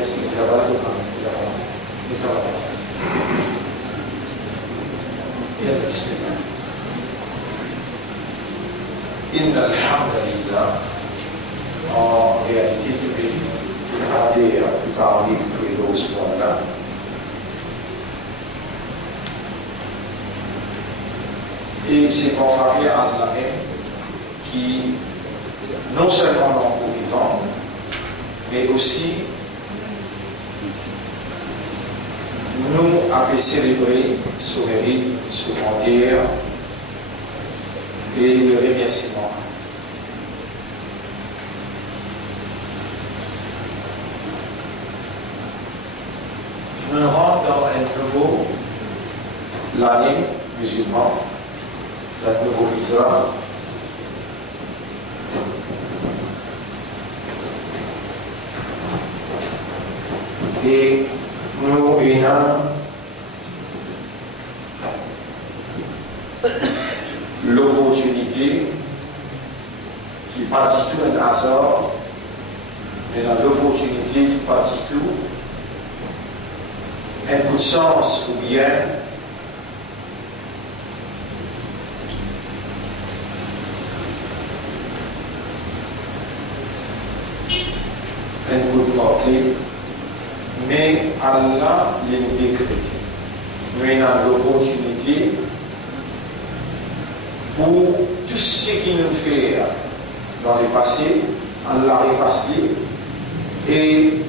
merci, nous avons إن الحمد لله en réalité regarder plus tard livre tous les deux ce point-là. Et c'est pour faire à Allah qui non seulement est vivant, mais aussi nous a fait célébrer ce mérite, ce grandeur et le remerciement. On rentre dans un nouveau, l'année musulmane, un nouveau visa. Et nous avons l'opportunité qui n'est pas du tout un hasard, mais l'opportunité qui n'est pas du tout un coup de chance ou bien un coup de portée, mais Allah l'a décrété. Nous avons l'opportunité pour tout ce qui nous fait dans le passé, Allah efface et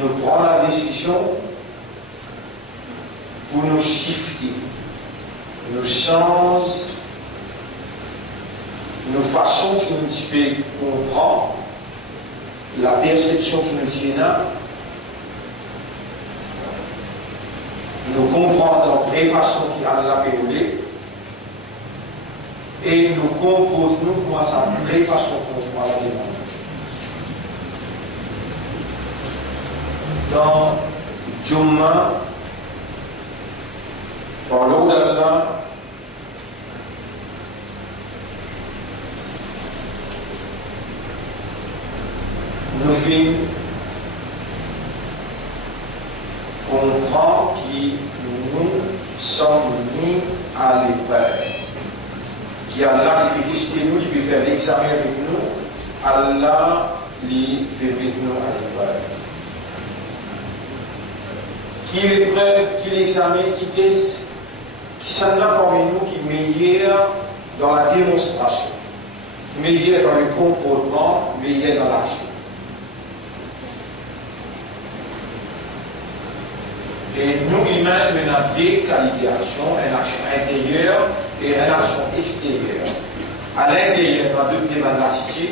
nous prend la décision pour nous shifter, nous change nos façons qui nous fait comprendre, la perception qui nous tient là, nous comprendre la vraie façon qui Allah peut nous et nous composons nous sa vraie façon pour la demande. Dans Jumma, par l'eau d'Allah, nous films comprend que nous sommes mis à l'épreuve. Qui Allah il peut tester nous, il peut faire l'examen avec nous, Allah il peut mettre nous à l'épreuve. Qui l'épreuve, qui l'examen, qui teste, qui s'en a parmi nous, qui est meilleur dans la démonstration, meilleur dans le comportement, meilleur dans l'action. Et nous humains, nous avons deux qualités d'action, une action intérieure et une action extérieure. À l'intérieur, nous avons deux capacités.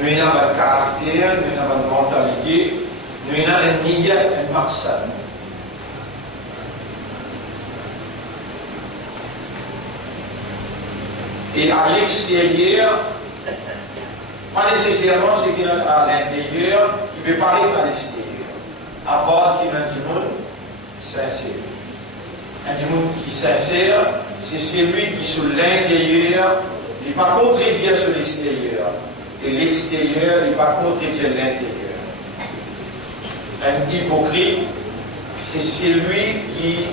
Nous avons un caractère, nous avons une mentalité, nous avons un niyat, un maqsad. Et à l'extérieur, pas nécessairement ce qui est à l'intérieur, il peut parler à l'extérieur. À part qu'il y a un monde sincère. Un monde qui est sincère, c'est celui qui sur l'intérieur n'est pas contredire sur l'extérieur. Et l'extérieur n'est pas contredire l'intérieur. Un hypocrite, c'est celui qui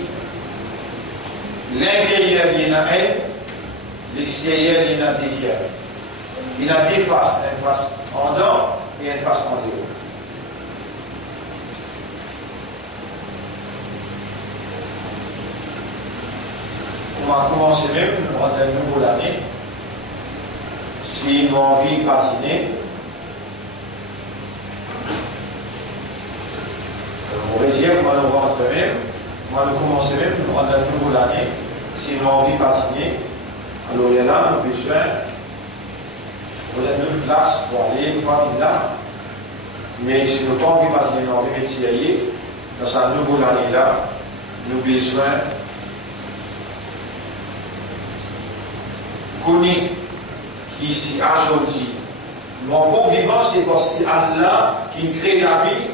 l'intérieur il a haine, l'extérieur il a désir. Il a deux faces, une face en dedans et une face en dehors. On va commencer même, on va de nouveau l'année. Si nous avons envie de vacciner, on va dire, on va nous rentrer même, on va nous commencer même, on va de nouveau l'année. Si nous avons envie de vacciner, alors il y a là, nous avons besoin, on a une place pour aller, voir là. Mais si nous n'avons pas envie de vacciner, nous avons envie de s'y dans cette nouvelle année-là, nous avons besoin connu qui ici aujourd'hui. Mon beau vivant, c'est parce que Allah qui crée la vie,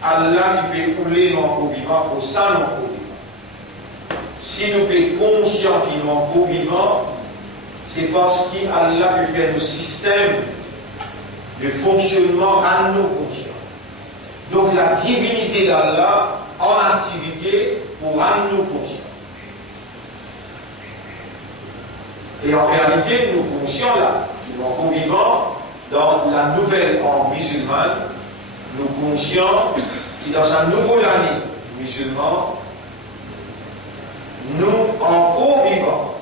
Allah qui peut couler mon beau vivant pour ça, mon beau vivant. Si nous sommes conscients qu'il est mon beau vivant, c'est parce qu'Allah peut faire le système de fonctionnement à nos conscients. Donc la divinité d'Allah en activité pour rendre nous conscients. Et en réalité, nous conscients là, nous vivant dans la nouvelle ordre musulmane, nous conscients que dans un nouveau année musulman, nous en co-vivants.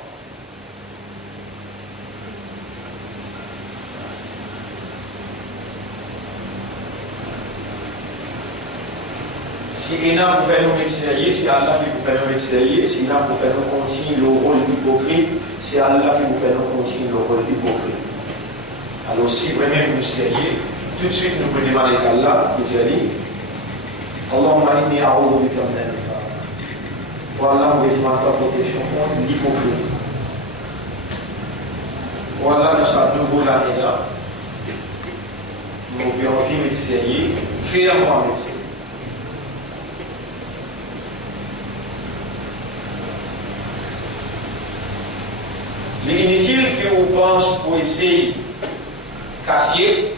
Si il y a pour faire nous médeciner, c'est Allah qui vous fait nous médeciner. Si il y a pour faire nous continuer le rôle hypocrite, c'est Allah qui vous fait nous continuer le rôle hypocrite. Alors si vraiment nous sérieux, tout de suite nous pouvons demander à Allah qui dit Allahumma inni a'udhu bika min al-nifaq. Voilà, nous demandons ta protection contre l'hypocrisie. Voilà, dans sa nouvelle année là, nous pouvons vivre sérieux, fermement médeciner. Les inutiles qui vous pensent pour essayer de casser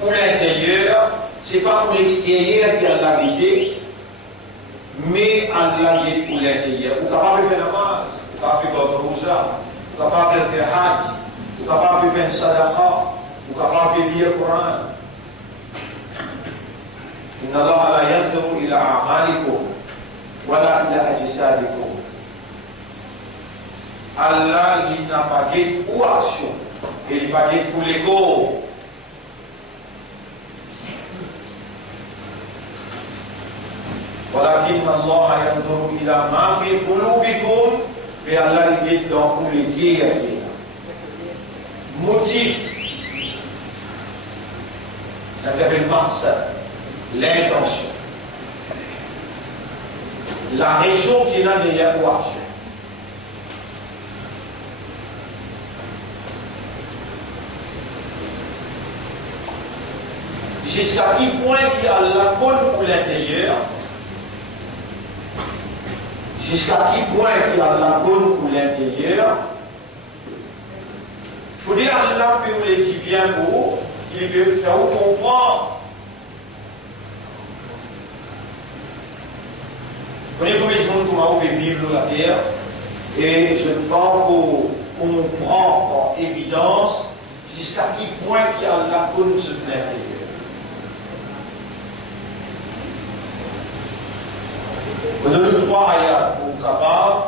pour l'intérieur, ce n'est pas pour l'extérieur qui a la vérité, mais à la vérité pour l'intérieur. Vous êtes capable de faire namaz, vous êtes capable de faire rosa, vous êtes capable de faire hajj, vous êtes capable de faire sadaqa, vous êtes capable de lire le Coran. Inna Allah la yanzuru ila a'malikum wala ila ajsadikum. Allah, il n'a pas guidé pour action, et il n'a pas guidé pour l'ego. ولكن الله ينظر إلى ما في قلوبكم et Allah il guide dans tous les cœurs. Motif, ça s'appelle maqsad, l'intention. La raison qui est là derrière l'action. Jusqu'à quel point qu'il y a la colle pour l'intérieur, jusqu'à quel point qu'il y a la colle pour l'intérieur, il faut dire à Allah que vous les dit bien beau, il veut faire comprendre. Vous voyez combien de monde comment on peut vivre la terre, et je pense qu'on prend en évidence jusqu'à quel point qu'il y a la colle sur l'intérieur. On donne 3 ayats pour capable,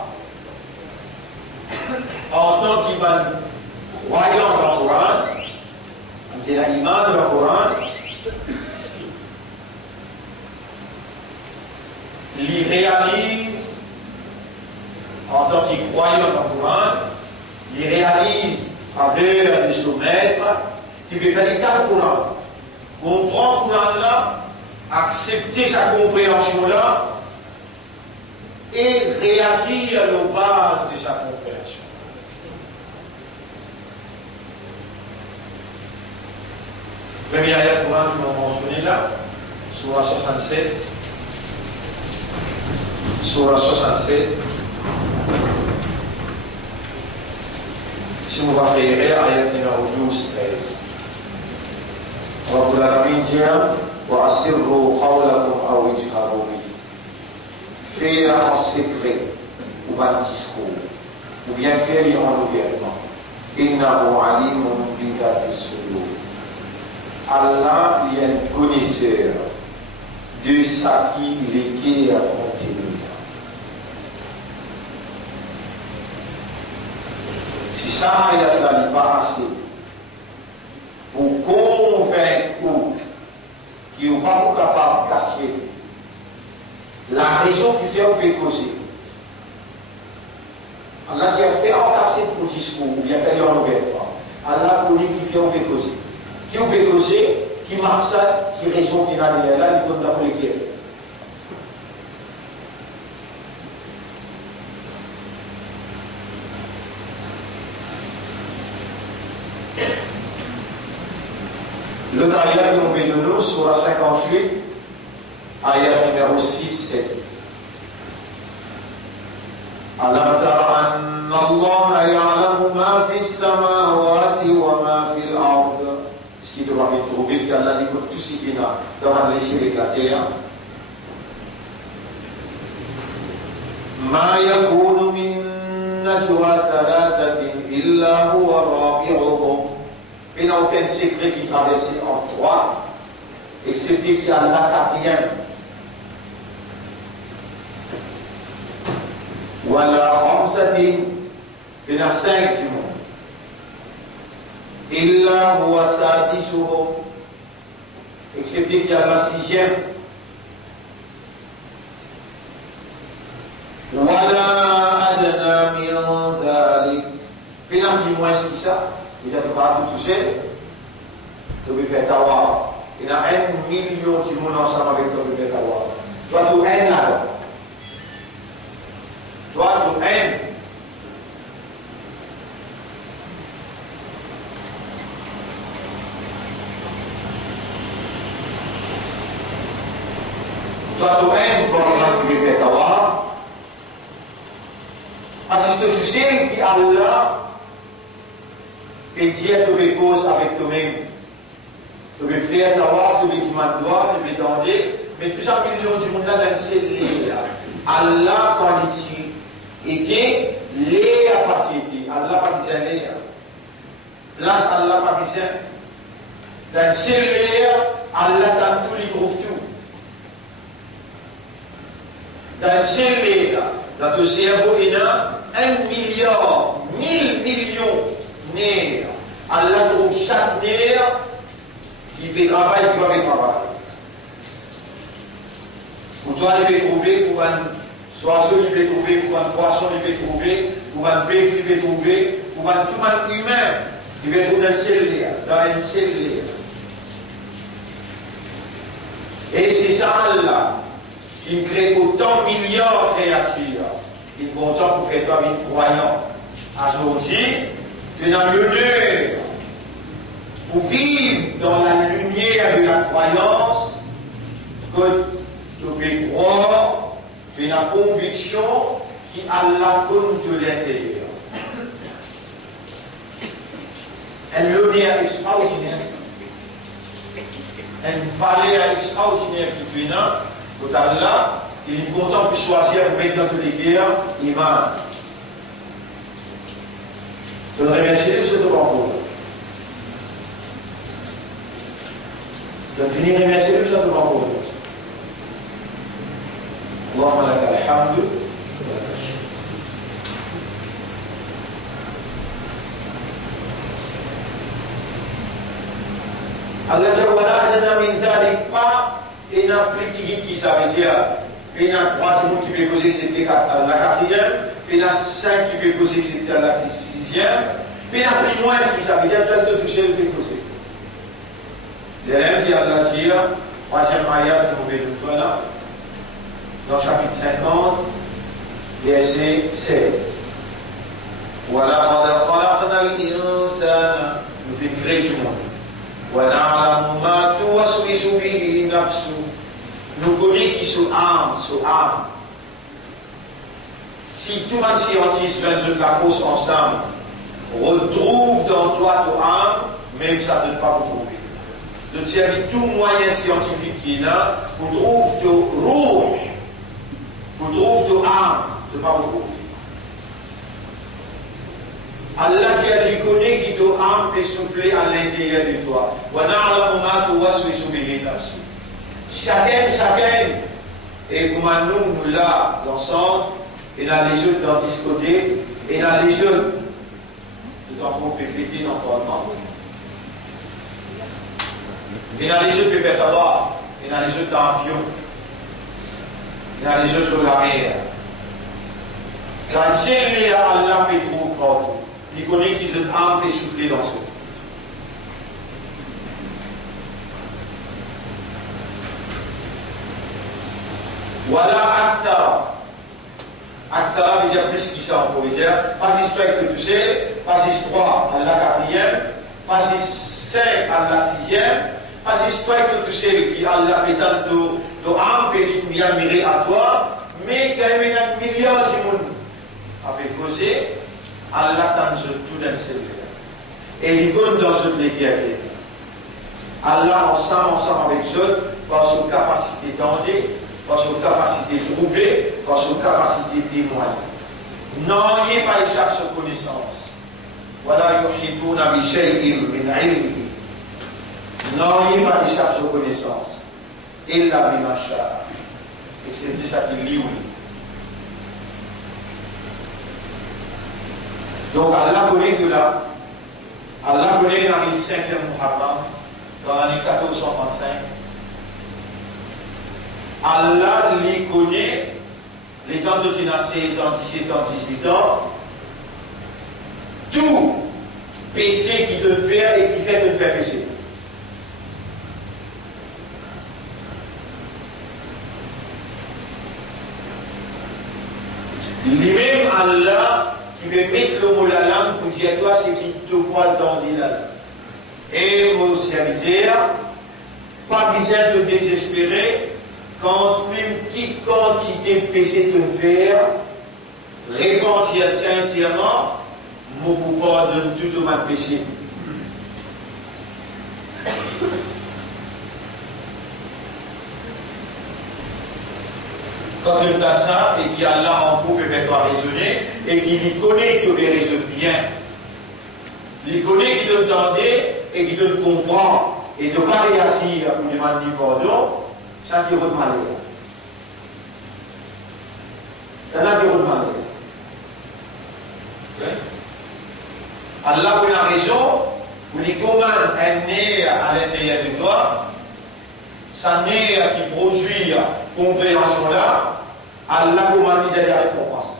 en tant qu'imam croyant dans le Coran, qui est l'imam de le Coran, il réalise, en tant que croyant dans le Coran, il réalise avec des sommètres qui veut faire le Coran. Comprendre le Coran là, accepter sa compréhension là, et réagir aux bases de sa compréhension. Premier ayat Coran que l'on mentionné là, Surah 67. Surah 67. Si vous référez à ayat numéro 12-13. Rabbul Alamin dit wa asirru qawlakum aw ijharu bihi. Faire en secret ou en discours, ou bien faire en ouvertement. Innahu alimun bi dhati sudur. Allah est un connaisseur de ce qui les cœurs contenus. Si ça n'est pas assez pour convaincre qui n'est pas capable de casser la raison qui fait qu'on peut causer. Allah dit fait en casser pour discours ou bien faire en ouvertement. Allah connaît qui fait qu'on peut causer. Qui on peut causer, qui marque ça, qui raison qui va derrière là, qui donne d'après les cœurs. Le ayat qu'on veut de nous, sur la 58, ayat numéro 6, Alam tara anna Allah ya'lamu ma fi as-samawati wa ma fi al-ard. Ce qui doit trouver qu'il y qui Allah dit tout ce qui est dans les cieux et la terre. ما يكون من نجوى ثلاثة إلا هو رابعهم. Il n'y a aucun secret qui traverse en trois, excepté qu'il y a la quatrième. Voilà, خمسة, il y en a 5 du monde. إلا هو سادسهم, excepté qu'il y a la 6e. Voilà adna min zalik. Puis il y a plus moins que ça. Il y a tout touché. Tu peux faire tawaf. Il y a 1 million de monde ensemble avec toi qui fait tawaf. Toi tu es là. Toi tu es. Toi tu es pour tu fais tawaf. Parce que tu sais qu'Allah peut dire toutes les causes avec toi-même. Tu peux faire tawaf, tu peux demander, tu peux demander, mais tout ça, millions du monde là, dans le Allah, quand il dit, et que les a pas fait, Allah pas besoin de les. Place Allah pas besoin. Dans le ciel, Allah dans tout, il trouve tout. Dans le ciel, dans le cerveau, il y a 1 milliard, 1000 millions de nerfs. Allah trouve chaque nerf qui fait travail, qui va faire travail. Pour toi, il peut trouver, pour un oiseau, il peut trouver, pour un poisson, il peut trouver, pour un bœuf, il peut trouver, pour un tout monde humain, il peut trouver dans un ciel. Et c'est ça, Allah, qui crée autant de milliards de créatures. Il est content pour faire toi une croyant. Aujourd'hui, tu as l'honneur pour vivre dans la lumière de la croyance que tu peux croire, tu as la conviction qu'Allah compte de l'intérieur. Une lumière extraordinaire, une valeur extraordinaire que tu as, pour Allah. Il est content de choisir pour mettre dans toutes les guerres, Iman. Je voudrais remercier ce devant vous. Je vais finir remercier ce devant vous. Allahumma laka alhamdu. Allah Jawala adana min dhalik pas et n'a plus qui ça veut dire. Il y a 3 qui peut poser que c'était la 4e, il y a 5 qui peut poser que c'était la 6e, il y a plus moins ce qui ça veut dire, tu as tout touché le fait poser. L'élève qui a la dire, 3e ayat que vous pouvez nous voir là, dans le chapitre 50, verset 16. وَلَقَدْ خَلَقْنَا الْإِنسَانَ, nous fait créer du monde. وَنَعْلَمُ مَا تُوَسْوِسُ بِهِ نَفْسُهُ. Nous connaissons qui sont âme. Si tout le scientiste de la fausse ensemble retrouve dans toi ton âme, même ça ne peut pas vous trouver. De servir tout moyen scientifique qui est là, vous trouve ton rouge, vous trouve ton âme, ne peut pas vous trouver. Allah qui a déconné qui ton âme peut souffler à l'intérieur de toi. Chacun, et comme nous là, l'ensemble, et dans les jeux dans discothèque, et dans les jeux, nous avons pu fêter l'environnement. Et dans les jeux de faire avoir, et dans les jeux d'avion, et dans les jeux de la mer. Quand c'est Allah fait trop fort, il connaît qu'ils ont âme et souffler dans ce. Voilà Aktara veut dire plus qui ça on pourrait dire. Pas si que tu sais, pas si 3 à la 4e, pas si 5 à la 6e, pas si que tu sais qui Allah fait tant de âme et bien miré à toi, mais quand même un million de monde avec causé, Allah t'en tout dans le ciel. Et il donne dans ce métier. Allah ensemble avec eux, par sa capacité d'entendre, par sa capacité de trouver, par sa capacité de témoigner. Non, il n'y a pas échappe sa connaissance. Voilà, yuhituna bi shay'in min ilmihi. Non, il n'y a pas échappe sa connaissance. Illa bima sha'a. Excepté ça qu'il lit, oui. Donc Allah connaît que là, Allah connaît dans le 5e Muharram, dans l'année 1435. Allah lui connaît les temps de tu as 16 ans, 17 ans, 18 ans, tout péché qui te fait et qui fait te faire pécher. Lui-même Allah qui veut mettre le mot la langue pour dire à toi ce qui te voit dans la langue. Et mon serviteur, pas besoin de désespérer quand une petite quantité de péché te faire, repentir sincèrement, mon pouvoir de tout de ma péché. Quand tu as ça et qu'il y a là en couple avec toi raisonner et qu'il y connaît que tu raisonnes bien, il connaît qu'il te tendait et qu'il te comprend et de ne pas réagir pour demander pardon, ça qui est votre malheur. Ça n'a qui est votre malheur. Allah pour la raison, vous dit comment un nez à l'intérieur de toi, ça nez qui produit compréhension là, Allah comment il a des récompenses.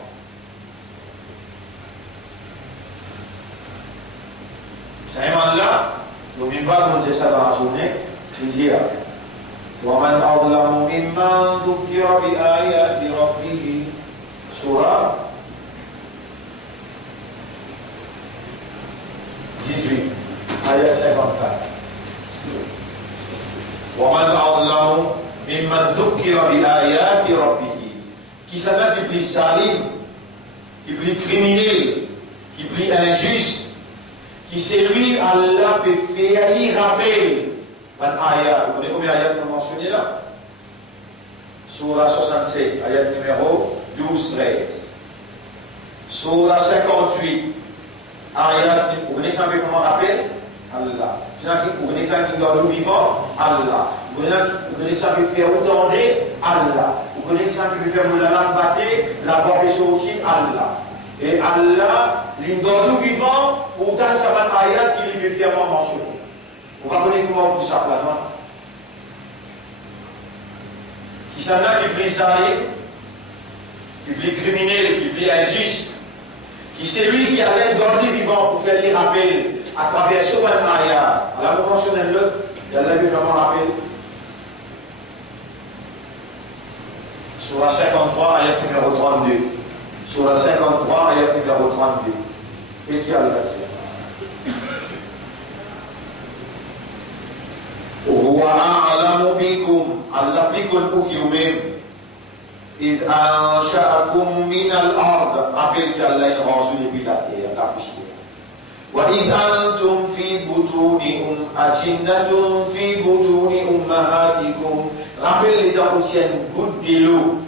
C'est un man là, n'oubliez pas de dire ça dans la journée, il dit وَمَنْ أَظْلَمُ مِمَّنْ ذُكِّرَ بِآيَاتِ رَبِّهِ Surah 18, ayat 54. وَمَنْ أَظْلَمُ مِمَّنْ ذُكِّرَ بِآيَاتِ رَبِّهِ Qui s'appelle qui plie salim, qui plie criminel, qui plie injuste, qui c'est lui, Allah peut faire lui rappel. Van ayat, vous connaissez combien d'ayats qu'on mentionné là? Surah 67, ayat numéro 12-13. Surah 58, ayat, vous connaissez un peu comment rappel? Allah. Vous connaissez un qui dans le vivant? Allah. Vous connaissez un qui fait autant Allah. Vous connaissez un qui peut faire la langue battée, la voix est sortie? Allah. Et Allah, l'indor vivant, pourtant ça va être ayat qui lui fait fièrement mentionner. On va connaître comment pour ça, là, non? Qui s'en a qui plie salim, qui plie criminel, qui plie injuste, qui c'est lui qui a l'aide dans le vivant pour faire les rappels à travers ce même ayat. Alors, vous mentionnez l'autre, il y a là qui vraiment rappel. Surah 53, ayat numéro 32. Surah 53, ayat numéro 32. Et qui a le verset? هو أعلم بكم Allah بكم vous-même إذ أنشأكم من الأرض rappelle qu'Allah est rendu depuis la terre, la poussière وإذ أنتم في بطون أجنة في بطون أمهاتكم rappelle les dents poussières une goutte de l'eau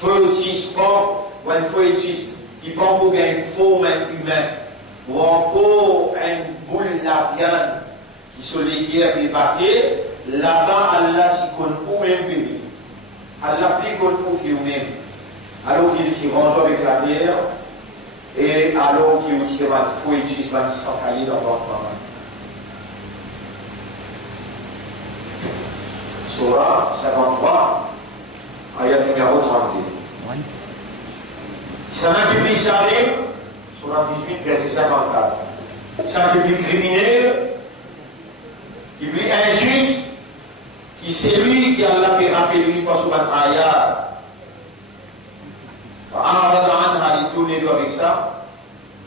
fœtus pas ou un fœtus qui prend pour un faux humain ou encore une boule la viande qui sont les guerres et battés, là-bas, Allah s'y connaît ou même pays. Allah plie connaît ou qui ou même. Alors qu'il s'y range avec la terre, et alors qu'il s'y va de fou et qu'il s'y va de s'encailler dans votre main. Surah 53, ayat numéro 32. Ça n'a qui plie salim, Surah 18, verset 54. Ça qui plie criminel, qui plie injuste, qui c'est lui qui Allah peut rappeler lui par son ayat. Il tourne les doigts avec ça.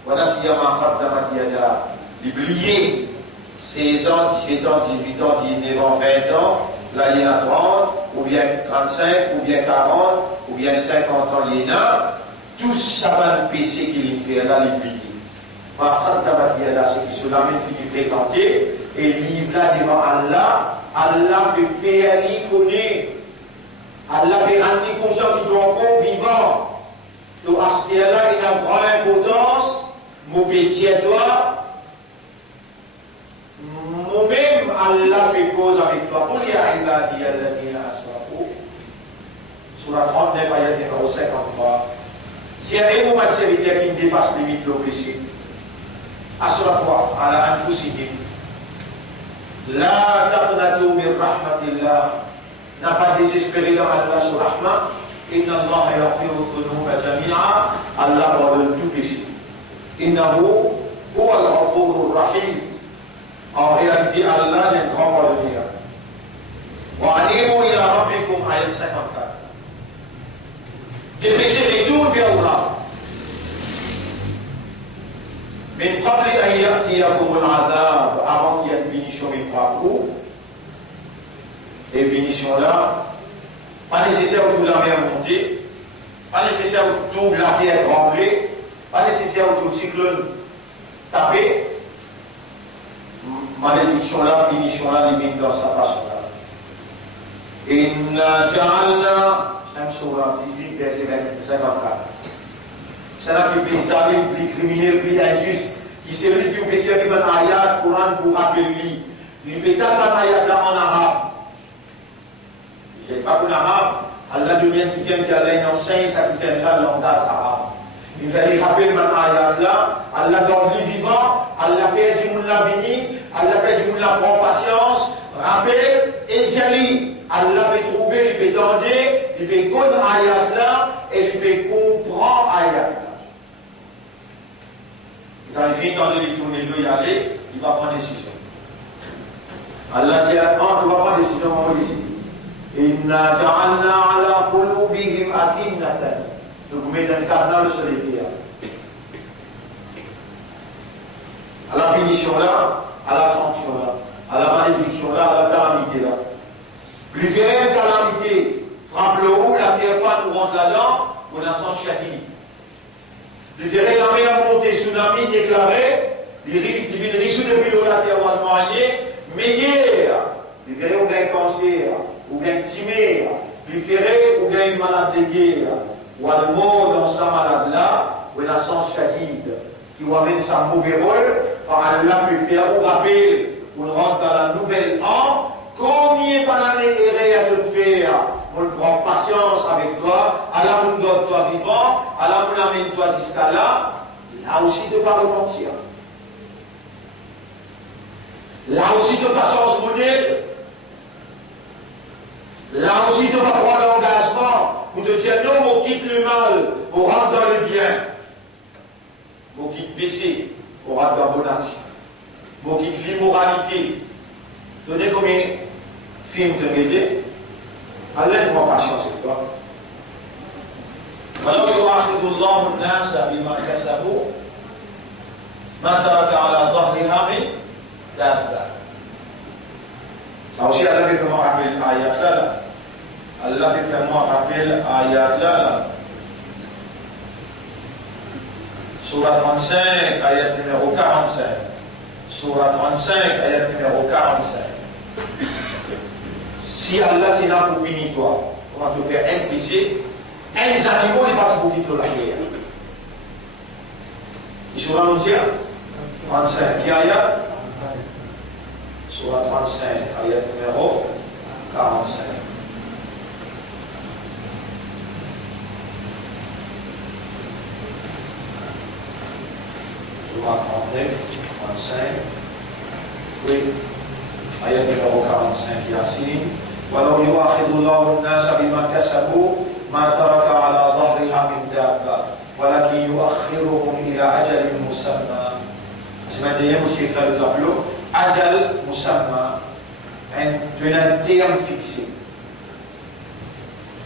Voilà s'il y a ma qaddamat yada. L'oublier 16 ans, 17 ans, 18 ans, 19 ans, 20 ans, là il y en a 30, ou bien 35, ou bien 40, ou bien 50 ans, il y en a. Tout ça va le péché qu'il fait là, l'oublier. Ma qaddamat yada, c'est que cela même fini présenter. et livre là devant Allah, Allah peut faire lui connaître. Allah peut rendre conscient qu'il doit encore vivant. Donc à ce là, il a une grande importance, mon petit toi. Moi-même, Allah fait cause avec toi. Pour les ibadi alladhina asrafu. Surah 39, ayat numéro 53. Si il y a un moment de serviteur qui ne dépasse les limites de péché, asrafu ala anfusihim. La taqnatu min rahmatillah. N'a pas désespéré dans Allah sur rahma. Inna Allah yaghfiru dhunuba jami'a. Allah pardonne tout péché. Innahu huwa al-ghafurur rahim. En réalité, Allah est un grand pardonneur. Wa anibu ila rabbikum, ayat 54. Dépêchez, retourne vers Allah. Min qabli an ya'tiyakum al-'adhab, avant qu'il y ait une punition par vous. Et punition là, pas nécessaire de tout la mer monter, pas nécessaire de tout la terre trembler, pas nécessaire de tout le cyclone taper. Malédiction là, punition là, limite dans sa façon là. Inna ja'alna, 5 surah 18, verset 54. C'est là qui est salé, plus criminel, plus injuste, qui s'est dit qu'il peut servir un ayat, Coran pour rappeler lui. Il peut être un ayat là en arabe. Il n'y a pas qu'un arabe. Allah devient quelqu'un qui a enseigne, ça qui est là le langage arabe. Il fallait rappeler un ayat là, Allah donne lui vivant, Allah fait du monde la béni, Allah fait du monde la prend patience, rappelle et jali. Allah peut trouver, il peut tenter, il peut connaître ayat là, et il peut comprendre ayat là. Quand il finit dans les tourner le y aller, il va prendre décision. Allah dit, non, tu vas prendre décision, on va décider. Inna ja'alna ala qulubihim akinnatan. Donc vous mettez un cadenas sur les pieds. À la punition là, à la sanction là, à la malédiction là, à la calamité là. Plus une calamité, frappe le haut, la terre fat ou rentre là-dedans, on a son shahid. Plus verrez la mer montée, tsunami déclaré, les risques depuis l'eau la terre vont noyer, mais hier, plus verrez ou bien cancer, ou bien timé, plus verrez ou bien une malade de guerre, ou à le mort dans sa malade là, ou un sang shahid, qui vous amène sa mauvais rôle, par Allah peut faire ou rappel, on rentre dans la nouvelle an, combien par l'année erré à te faire, on prend patience avec toi, Allah nous donne toi vivant, Allah nous amène toi jusqu'à là, là aussi de ne pas repentir. Là aussi de patience modèle. Là aussi de ne pas prendre l'engagement pour te dire non, on quitte le mal, on rentre dans le bien. On quitte péché, on rentre dans la bonne action. On quitte l'immoralité. Donnez combien de films te mettez? Allah prend patience avec toi. ولو يؤاخذ الله الناس بما كسبوا ما ترك على ظهرها من دابة. Ça aussi, Allah fait comment rappeler l'ayat là. Allah fait comment rappeler l'ayat là. Surah 35, ayat numéro 45. Surah 35, ayat numéro 45. Si Allah c'est là pour punir toi, on va te faire un péché, un animal est parti pour quitter la guerre. Surah 35, qui ayat? Surah 35, ayat numéro 45. Surah 39, 35. Oui. Ayat numéro 45, Yasin. ولو يؤاخذ الله الناس بما كسبوا ما ترك على ظهرها من دابة ولكن يؤخرهم إلى أجل مسمى. C'est aussi écrit le tableau. Ajal musamma, tu as un terme fixé.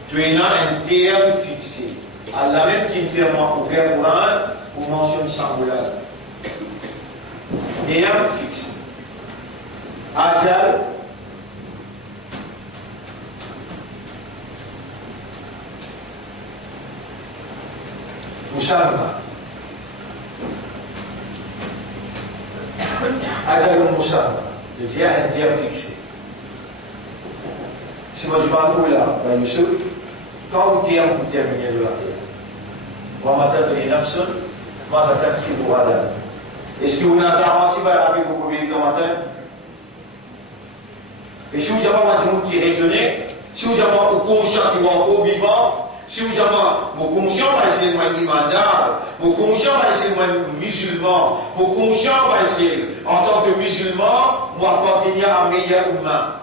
Tu as un terme fixé. Allah même qui fait ouvert Coran, vous mentionne singulier. Terme fixé. Ajal musamma. Ajal musamma. devient un terme fixé. Si moi je parle où là, ben Youssouf, quand vous terme vous terminez de la terre, est-ce que vous n'avez pas si vous avez beaucoup de matin? Et si vous avez un qui raisonnait, si vous avez un conscient qui va encore vivant, si vous avez vos conscients, c'est le moins imandable, vos conscients, c'est le moins musulman, vos conscients, c'est en tant que musulman, moi, appartenir à un meilleur humain.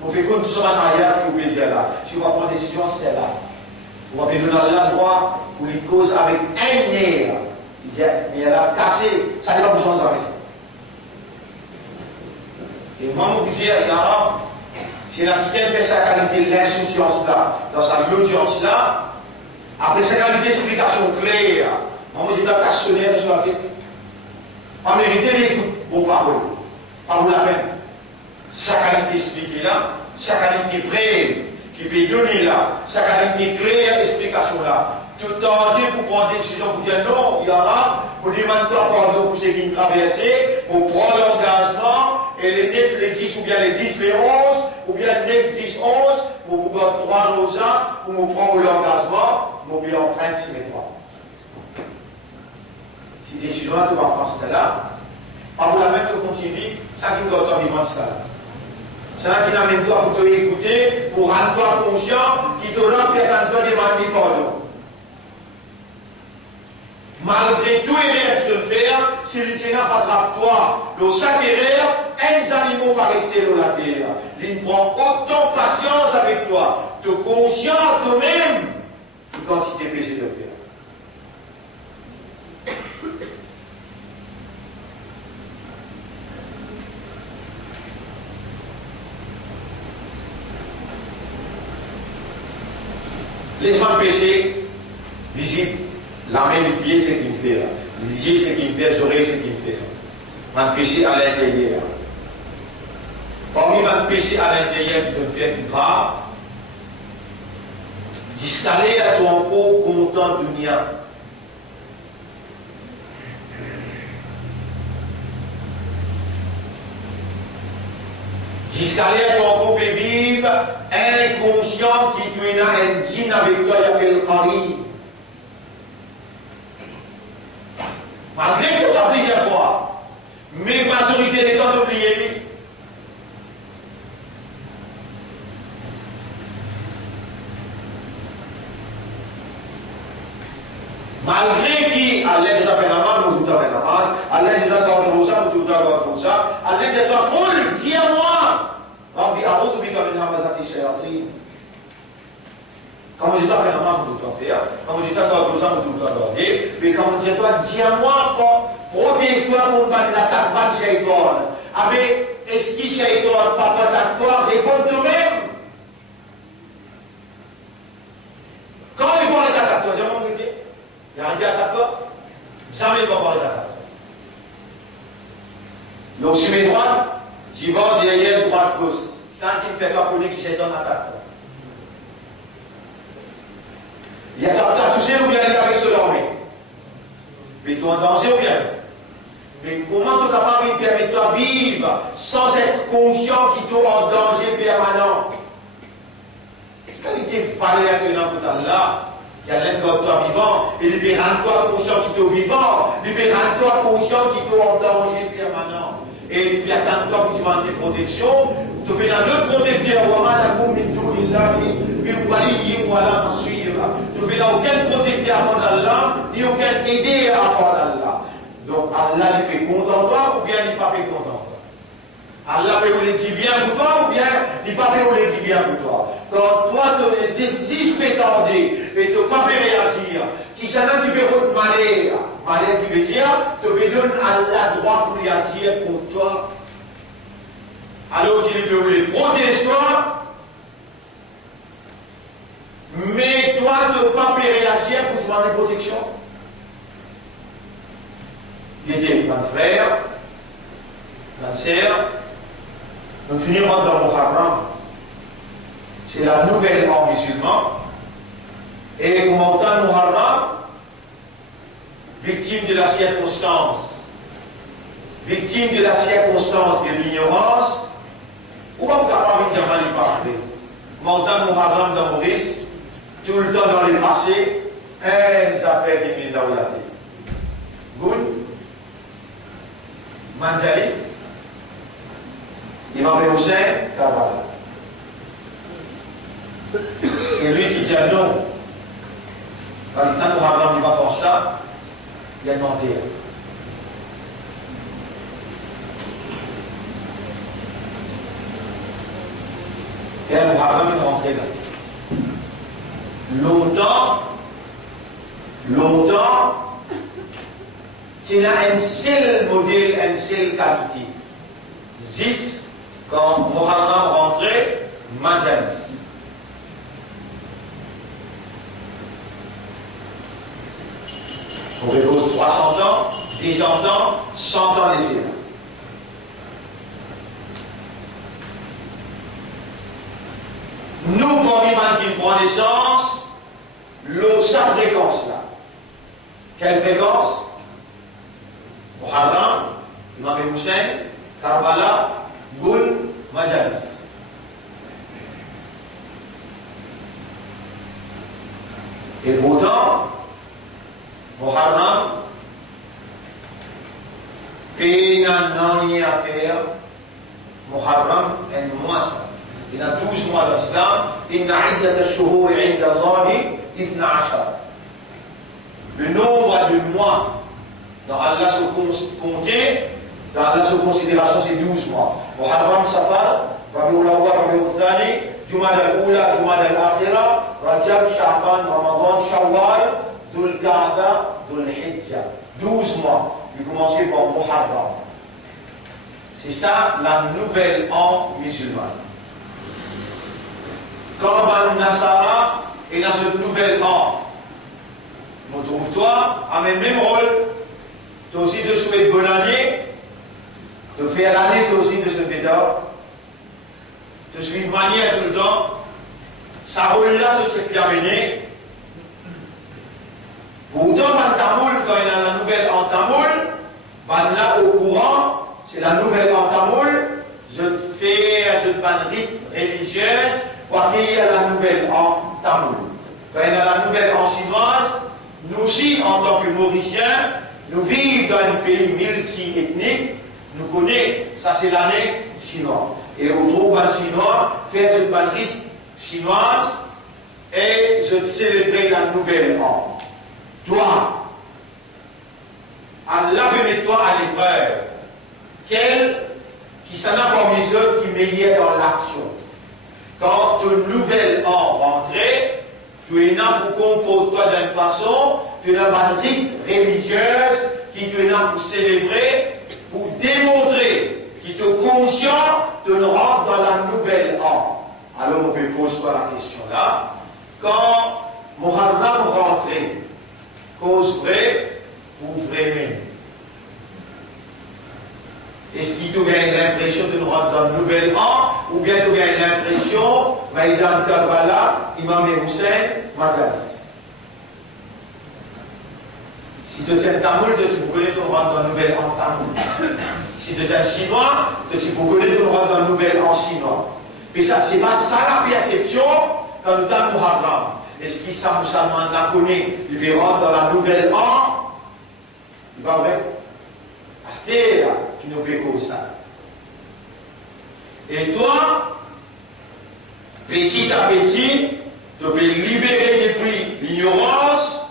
Vous pouvez comme tout ça en arrière qui vous pouvez dire là. Si vous va prendre une décision, c'est là. Vous pouvez donner la droit pour une cause avec un nerf. Il dit, mais elle a cassé, ça n'est pas pour changer ça. Et moi, mon budget, il y en a. Si l'Africain fait sa qualité de l'insouciance là, dans sa audience là, après sa qualité d'explication claire, moi je dois questionner sur la tête. En vérité, l'écoute, vos paroles, pas vous la peine. Sa qualité expliquée là, sa qualité brève, qui peut donner là, sa qualité claire, explication là. Tout en temps pour prendre une décision, pour dire non, il y en a, pour demander pardon pour ceux qui ont traversé, pour prendre l'engagement, et les 9, les 10, ou bien les 10, les 11, ou bien les 9, 10, 11, pour pouvoir 3 nos ans, pour nous prendre l'engagement, pour bien emprunter ces trois. Si décision là, tu vas prendre cela là, pas vous la même que continue, ça qui nous doit vivre ça. C'est là qui n'amène toi pour te écouter, pour rendre toi conscient, qui te rend bien toi demander pardon. Malgré tout erreur de faire, si le Seigneur rattrape toi, le chaque erreur, un animal va rester dans la terre. Il prend autant patience avec toi, te conscient toi-même, de quantité péché de faire. Laisse-moi péché, visible. La main du pied, c'est ce qu'il me fait là. Les yeux, c'est ce qu'il me fait. Les oreilles, c'est ce qu'il me fait. Man péché à l'intérieur. Parmi man péché à l'intérieur qui te fait plus grave, discaler à ton corps content de dunya. Discaler à ton corps vivre inconscient qui tu es là, un dîne avec toi, il appelle Qari. Malgré que tu as plusieurs fois, mais la majorité des temps, tu oublies lui. Malgré qui, à l'aide de ta pénamage, nous tout à fait namaz, à l'aide de ta rosa, nous tout à fait rosa, à l'aide de ta poule, dis-moi, Rabbi, arrose bi comme une hamazati shayatin. Quand je t'appelle un marque de ton faire, quand je t'appelle deux ans de ton garder, mais quand je t'appelle, dis-moi, protège-toi contre l'attaque de Shaitan. Avec, est-ce que Shaitan, papa toi, réponds toi-même. Quand il parle d'attaque, toi, jamais on dit, il y a un qui attaque toi, jamais il va parler d'attaque. Donc, si mes droites, j'y vais derrière droite gauche, sans qu'il fait caponner que Shaitan attaque. Il y a ta touché ou bien il est avec ce dormir. Mais tu es en danger ou bien. Mais comment tu es capable de permettre de vivre sans être conscient qu'il est en danger permanent? Quelle qualité fallait que dans tout là, qu'il y a l'un de toi vivant, et il peut rendre toi conscient qu'il est vivant, il peut rendre toi conscient qu'il est en danger permanent. Et il peut attendre toi que tu demandes des protections, tu peux dans deux protecteurs, tu n'as aucun protecteur avant Allah, ni aucun aidé avant Allah. Donc Allah il peut content toi ou bien il ne peut pas content toi. Allah peut vous le dire bien pour toi ou bien il ne peut pas vous le dire bien pour toi. Quand toi tu es si pétendé et tu ne peux pas réagir, qui s'en a qui peut votre malheur qui veut dire, tu peux donner Allah droit pour réagir pour toi. Alors qu'il peut vous le protéger toi. Mais toi, tu ne peux pas réagir pour demander protection. Il était un frère, une sœur. Nous finirons dans le Muharram. C'est la nouvelle ère musulmane. Et comment le Muharram, victime de la circonstance, victime de la circonstance de l'ignorance, ou pas capable de dire mal parler. Montant Muharram dans Maurice, tout le temps dans le passé, nous appelle des Médaoulaté. Goun, Manjalis, Imam Hussein, Karbala. C'est lui qui dit non. Quand le temps Muharram n'est pas comme ça, il a demandé. Et un Muharram est rentré là. Longtemps, c'est un seul modèle, une seule qualité. 10, quand Muharram rentrait, Majalis. On repose 300 ans, 200 ans, 100 ans d'essai. Nous, pour l'imam qui prend naissance, sa fréquence là. Quelle fréquence? Muharram, Imam Hussein, Karbala, Goul, Majalis. Et pourtant, Muharram, il n'a rien à faire. Muharram est moins ça. Il a 12 mois dans l'islam. Inna iddat ash-shuhur 'inda Allah 12. Le nombre de mois dans Allah se compter, dans Allah se considération, c'est 12 mois. Muharram, Safar, Rabiul Awwal, Rabiul Thani, Jumada al-Ula, Jumada al-Akhira, Rajab, Sha'ban, Ramadan, Shawwal, Dhul Qa'da, Dhul Hijja. 12 mois. Il commençait par Muharram. C'est ça la nouvelle an musulmane. Quand Banu Nasara est dans ce nouvel an, retrouve-toi à même rôle. Tu as aussi de souhaiter bonne année, de faire l'année, tu as aussi de se pédar, de suivre manière tout le temps. Ça roule là, tout ce qui a mené. Pourtant, dans Tamoul, quand il y a la nouvelle en Tamoul, ben là au courant, c'est la nouvelle en Tamoul, je fais une rite religieuse, parce qu'il y a la nouvelle en Tamoul. Quand il y a la nouvelle en chinoise, nous aussi, en tant que Mauriciens, nous vivons dans un pays multi-ethnique, nous connaissons, ça c'est l'année chinoise. Et on trouve un Chinois faire une rite chinoise et je célébrer la nouvelle an. Toi, Allah veut mettre toi à l'épreuve. Quel qui s'en a parmi les autres qui meilleur dans l'action. Quand ton nouvel an rentrait, tu es là pour comporter-toi d'une façon, tu es là pour une rite religieuse, qui tu es là pour célébrer, pour démontrer qu'il est conscient de nous rentrer dans la nouvelle an. Alors on peut poser la question là. Quand Muharram rentrait, cause vraie ou vrai même. Est-ce qu'il te gagne l'impression de nous rentrer dans le nouvel an, ou bien tu gagnes l'impression, Maïdan Karbala, Imam Hussein, Majalis. Si tu es un Tamoul, tu connais que tu rentres dans le nouvel an Tamoul. Si tu es un Chinois, tu connais que tu rentres dans le nouvel an Chinois. Mais ça, c'est pas ça la perception dans le temps Muharram. Est-ce qu'il s'en la connaît, il rentre dans la nouvelle an? Il va vrai? C'est là qui nous fait comme ça. Et toi, petit à petit, tu peux libérer depuis l'ignorance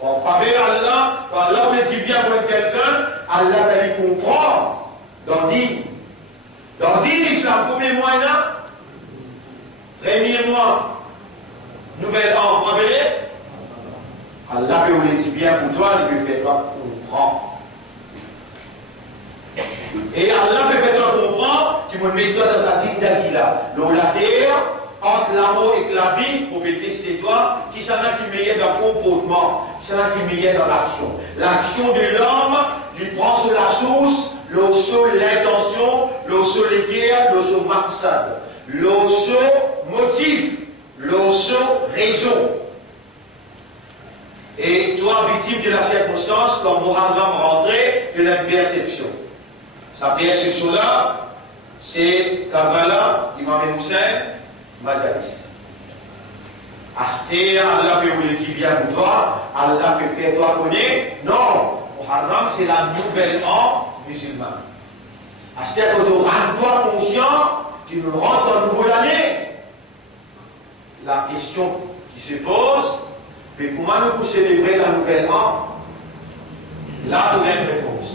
en faveur d'Allah. Quand Allah me dit bien pour quelqu'un, Allah va lui comprendre. Dans l'islam, combien de mois il y a? Premier mois, nouvel an, vous rappelez? Allah peut vous dire bien pour toi, il peut faire toi comprendre. Et Allah peut faire toi comprendre qu'il me met toi dans sa zindagi là. Dans la terre, entre l'amour et la vie, pour me tester toi, qui s'en a qui meilleur dans le comportement, qui s'en a qui meilleur dans l'action. L'action de l'homme, il prend sur la source, sur l'intention, sur les guerres, sur maqsad, sur motif, sur raison. Et Et toi, victime de la circonstance, quand Muharram rentrait, il y a une perception. Sa perception-là, c'est Karbala, Imam Hussein, Majalis. Acheter, Allah peut vous le dire bien pour toi, Allah peut faire toi connaître. Non, Muharram, c'est la nouvelle an musulmane. Acheter, quand tu rends-toi conscient, tu nous rentres dans le nouveau année. La question qui se pose, mais comment nous pouvons célébrer la nouvelle an? Là, nous avons une réponse.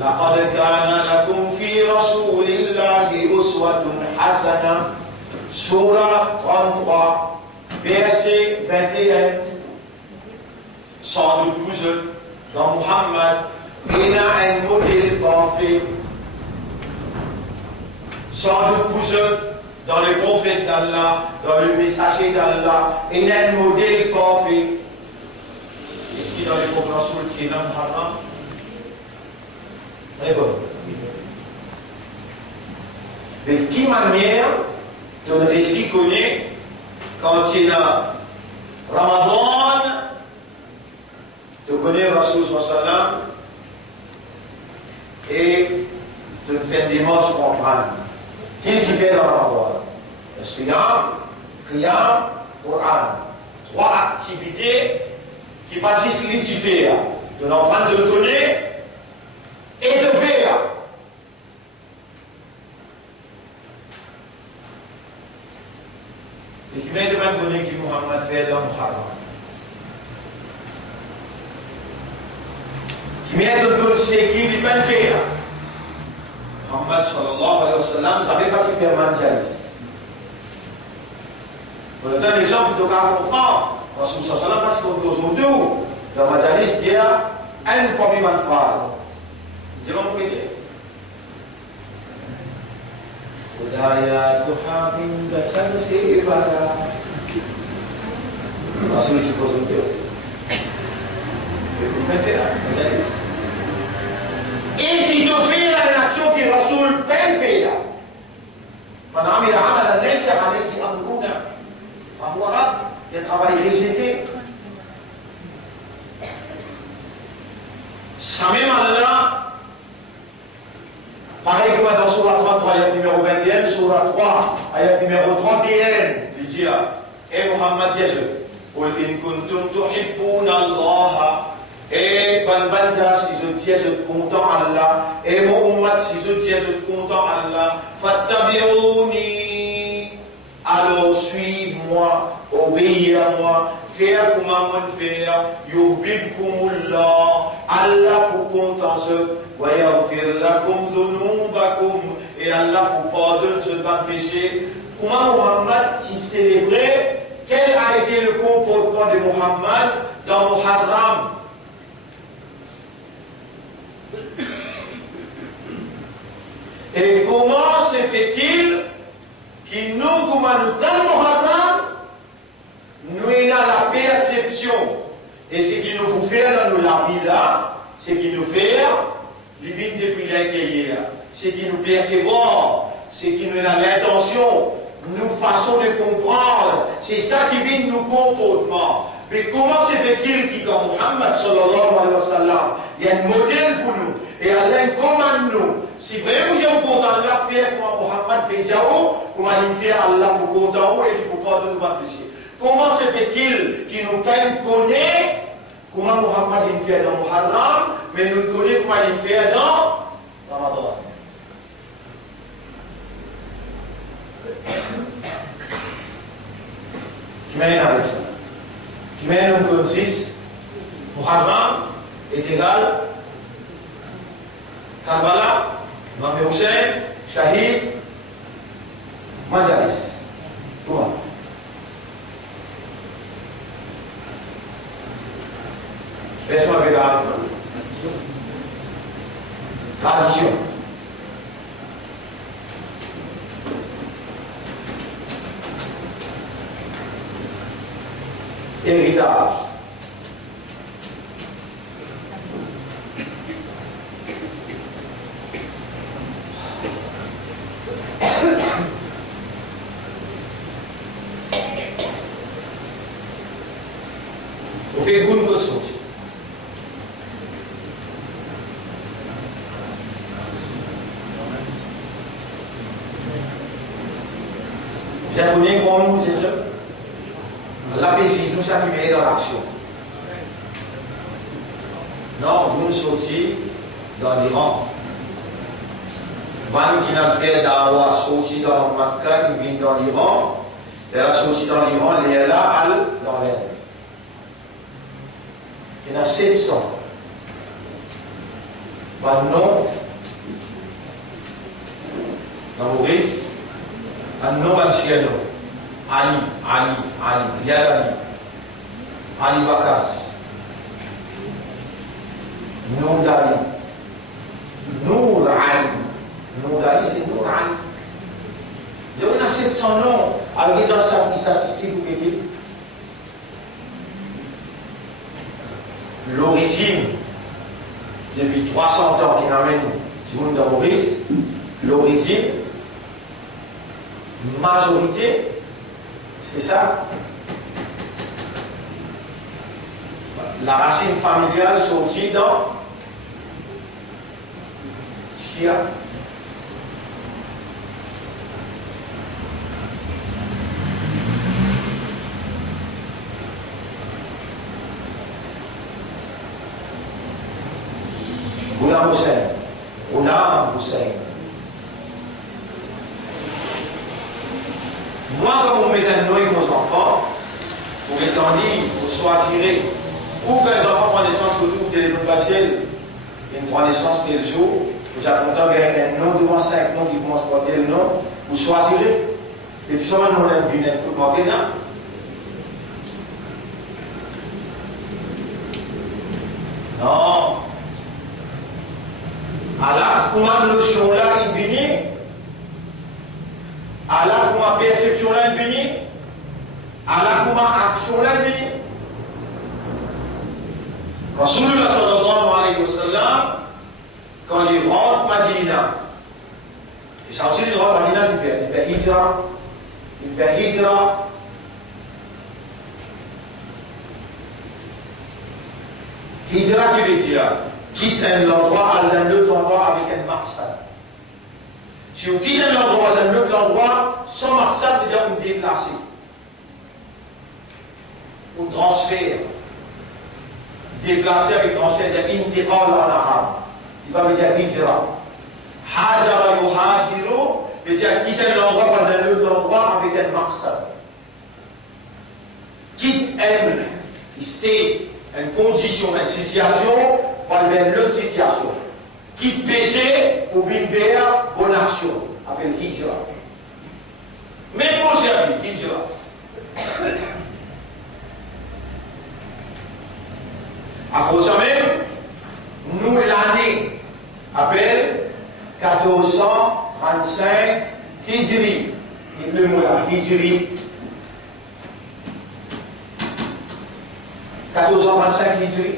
لقد كان لكم في رسول الله أسوة حسنة Surah 33 verset 21 sans doute vous dans Muhammad il a un modèle parfait sans doute vous dans le prophète d'Allah dans le messager d'Allah il a un modèle parfait. Est-ce qu'il dans les compréhensions de Muhammad? Très bon. De quelle manière ton récit connaît quand tu es dans Ramadan, tu connais Rasul sallam et tu fais des mots pour comprendre. Qu'est-ce que tu fais dans Ramadan? Qiyam, Coran. Trois activités qui participent à l'utifère. Tu es en train de le donner et de faire. Et qui vient de même donner que Muhammad fait dans Muharram. Qui vient de donner ce qu'il vient de faire. Muhammad sallallahu alayhi wa sallam ne savait pas si faire manjalis. On a un exemple de cas comprendre. Rasul sallallahu alayhi wa sallam parce qu'on doit autour. Dans manjalis, il y a une première phrase. Je vais vous dire. Udaya tuhamin dasar sifara. Rasul tu pose un peu. Et si tu fais une action que Rasul peut faire, من عمل عملا ليس عليه أمرنا فهو رد. Il y a un travail récité. Ça même Allah. Pareil que dans Surah 33, ayat numéro 21, Surah 3, ayat numéro 31, il dit et Muhammad Jésus, قل إن كنتم تحبون الله et Banbanda si je tiens je suis content Allah et Muhammad si je tiens je suis content Allah fattabi'uni alors suive-moi obéis à moi faire comme moi faire yuhibbukumullah Allah pour content wa yaghfir lakum dhunubakum et Allah pour pardonner ce bas péché. Comment Muhammad s'y célébrait? Quel a été le comportement de Muhammad dans Muharram? Et comment se fait-il qu'il nous, comme nous dans Muharram, nous ayons la perception et ce qui nous fait dans la vie là, ce qui nous fait les vignes depuis l'intérieur, ce qui nous percevons, ce qui nous a l'intention, nous façon de comprendre, c'est ça qui vient de nos comportements. Mais comment se fait-il qu'il dans Muhammad sallallahu alayhi wa sallam, il y a un modèle pour nous et Allah commande nous. Si vraiment vous êtes content de la faire comme Muhammad Benjaou, comment il fait Allah pour content et pour pardonner nos péchés. Comment se fait-il qu'il nous connaît comment Muhammad il fait dans Muharram, mais nous connaissons comment il fait dans Ramadan. Qui mène avec ça? Qui mène un consiste Muharram est égal Karbala, Imam Hussein, Shahid, Majalis. Voilà. Laisse-moi regarder. Tradition. Héritage. On fait une bonne sortie. Vous apprenez comment nous, c'est ça? L'appétit, nous sommes dans l'action. Non, vous sortez dans l'Iran. Van qui n'a fait d'avoir sorti dans Makkah, qui vient dans l'Iran. Elle a sorti dans l'Iran, elle est là, dans l'air. Il y en a 700. Van non, dans Maurice, un nom ancien. Ali, Yalali, Ali Bakas, Nour Ali, Nour Ali, c'est Nour Ali. Il y a 700 noms, avec dans chaque statistique ou quelque. L'origine, depuis 300 ans qu'il amène du monde dans Maurice, l'origine, majorité, c'est ça. La racine familiale sortie dans Chia. Ghulam Hussein. Moi, quand on met un nom avec nos enfants, pour les temps libres, pour choisir, ou quand les enfants prennent naissance que nous, téléphone partiel, ils prennent naissance tel jour, vous êtes content qu'il y ait un nom devant 5 noms qui commencent par tel nom, vous choisirez. Et puis, ça va nous donner une pour manquer ça. Non. Alors, comment notion là, il vient? Allah comment perception là est venue, Allah comment action là est venue. Rasulullah sallallahu alayhi wa sallam, quand il rentre Madina, et ça aussi il rentre Madina, il fait hijra, hijra qui veut dire quitte un endroit, aller dans un autre endroit avec un maqsad. Si vous quittez un endroit dans un autre endroit, sans maqsad, déjà vous déplacez. Vous transférez. Déplacer avec transfert, c'est intiqal en arabe. Il va dire hijra. Hajara yuhajiru, veut dire quitter un endroit dans un autre endroit avec un maqsad. Quitte un state, une condition, une situation, pour vers l'autre situation. Quitte péché pour vivre vers bonne action, appelle hijra. Mais moi j'ai appelé hijra. À cause de ça même, nous l'année appelle 1425 Hijri. Dites le mot là, Hijri. 1425 Hijri.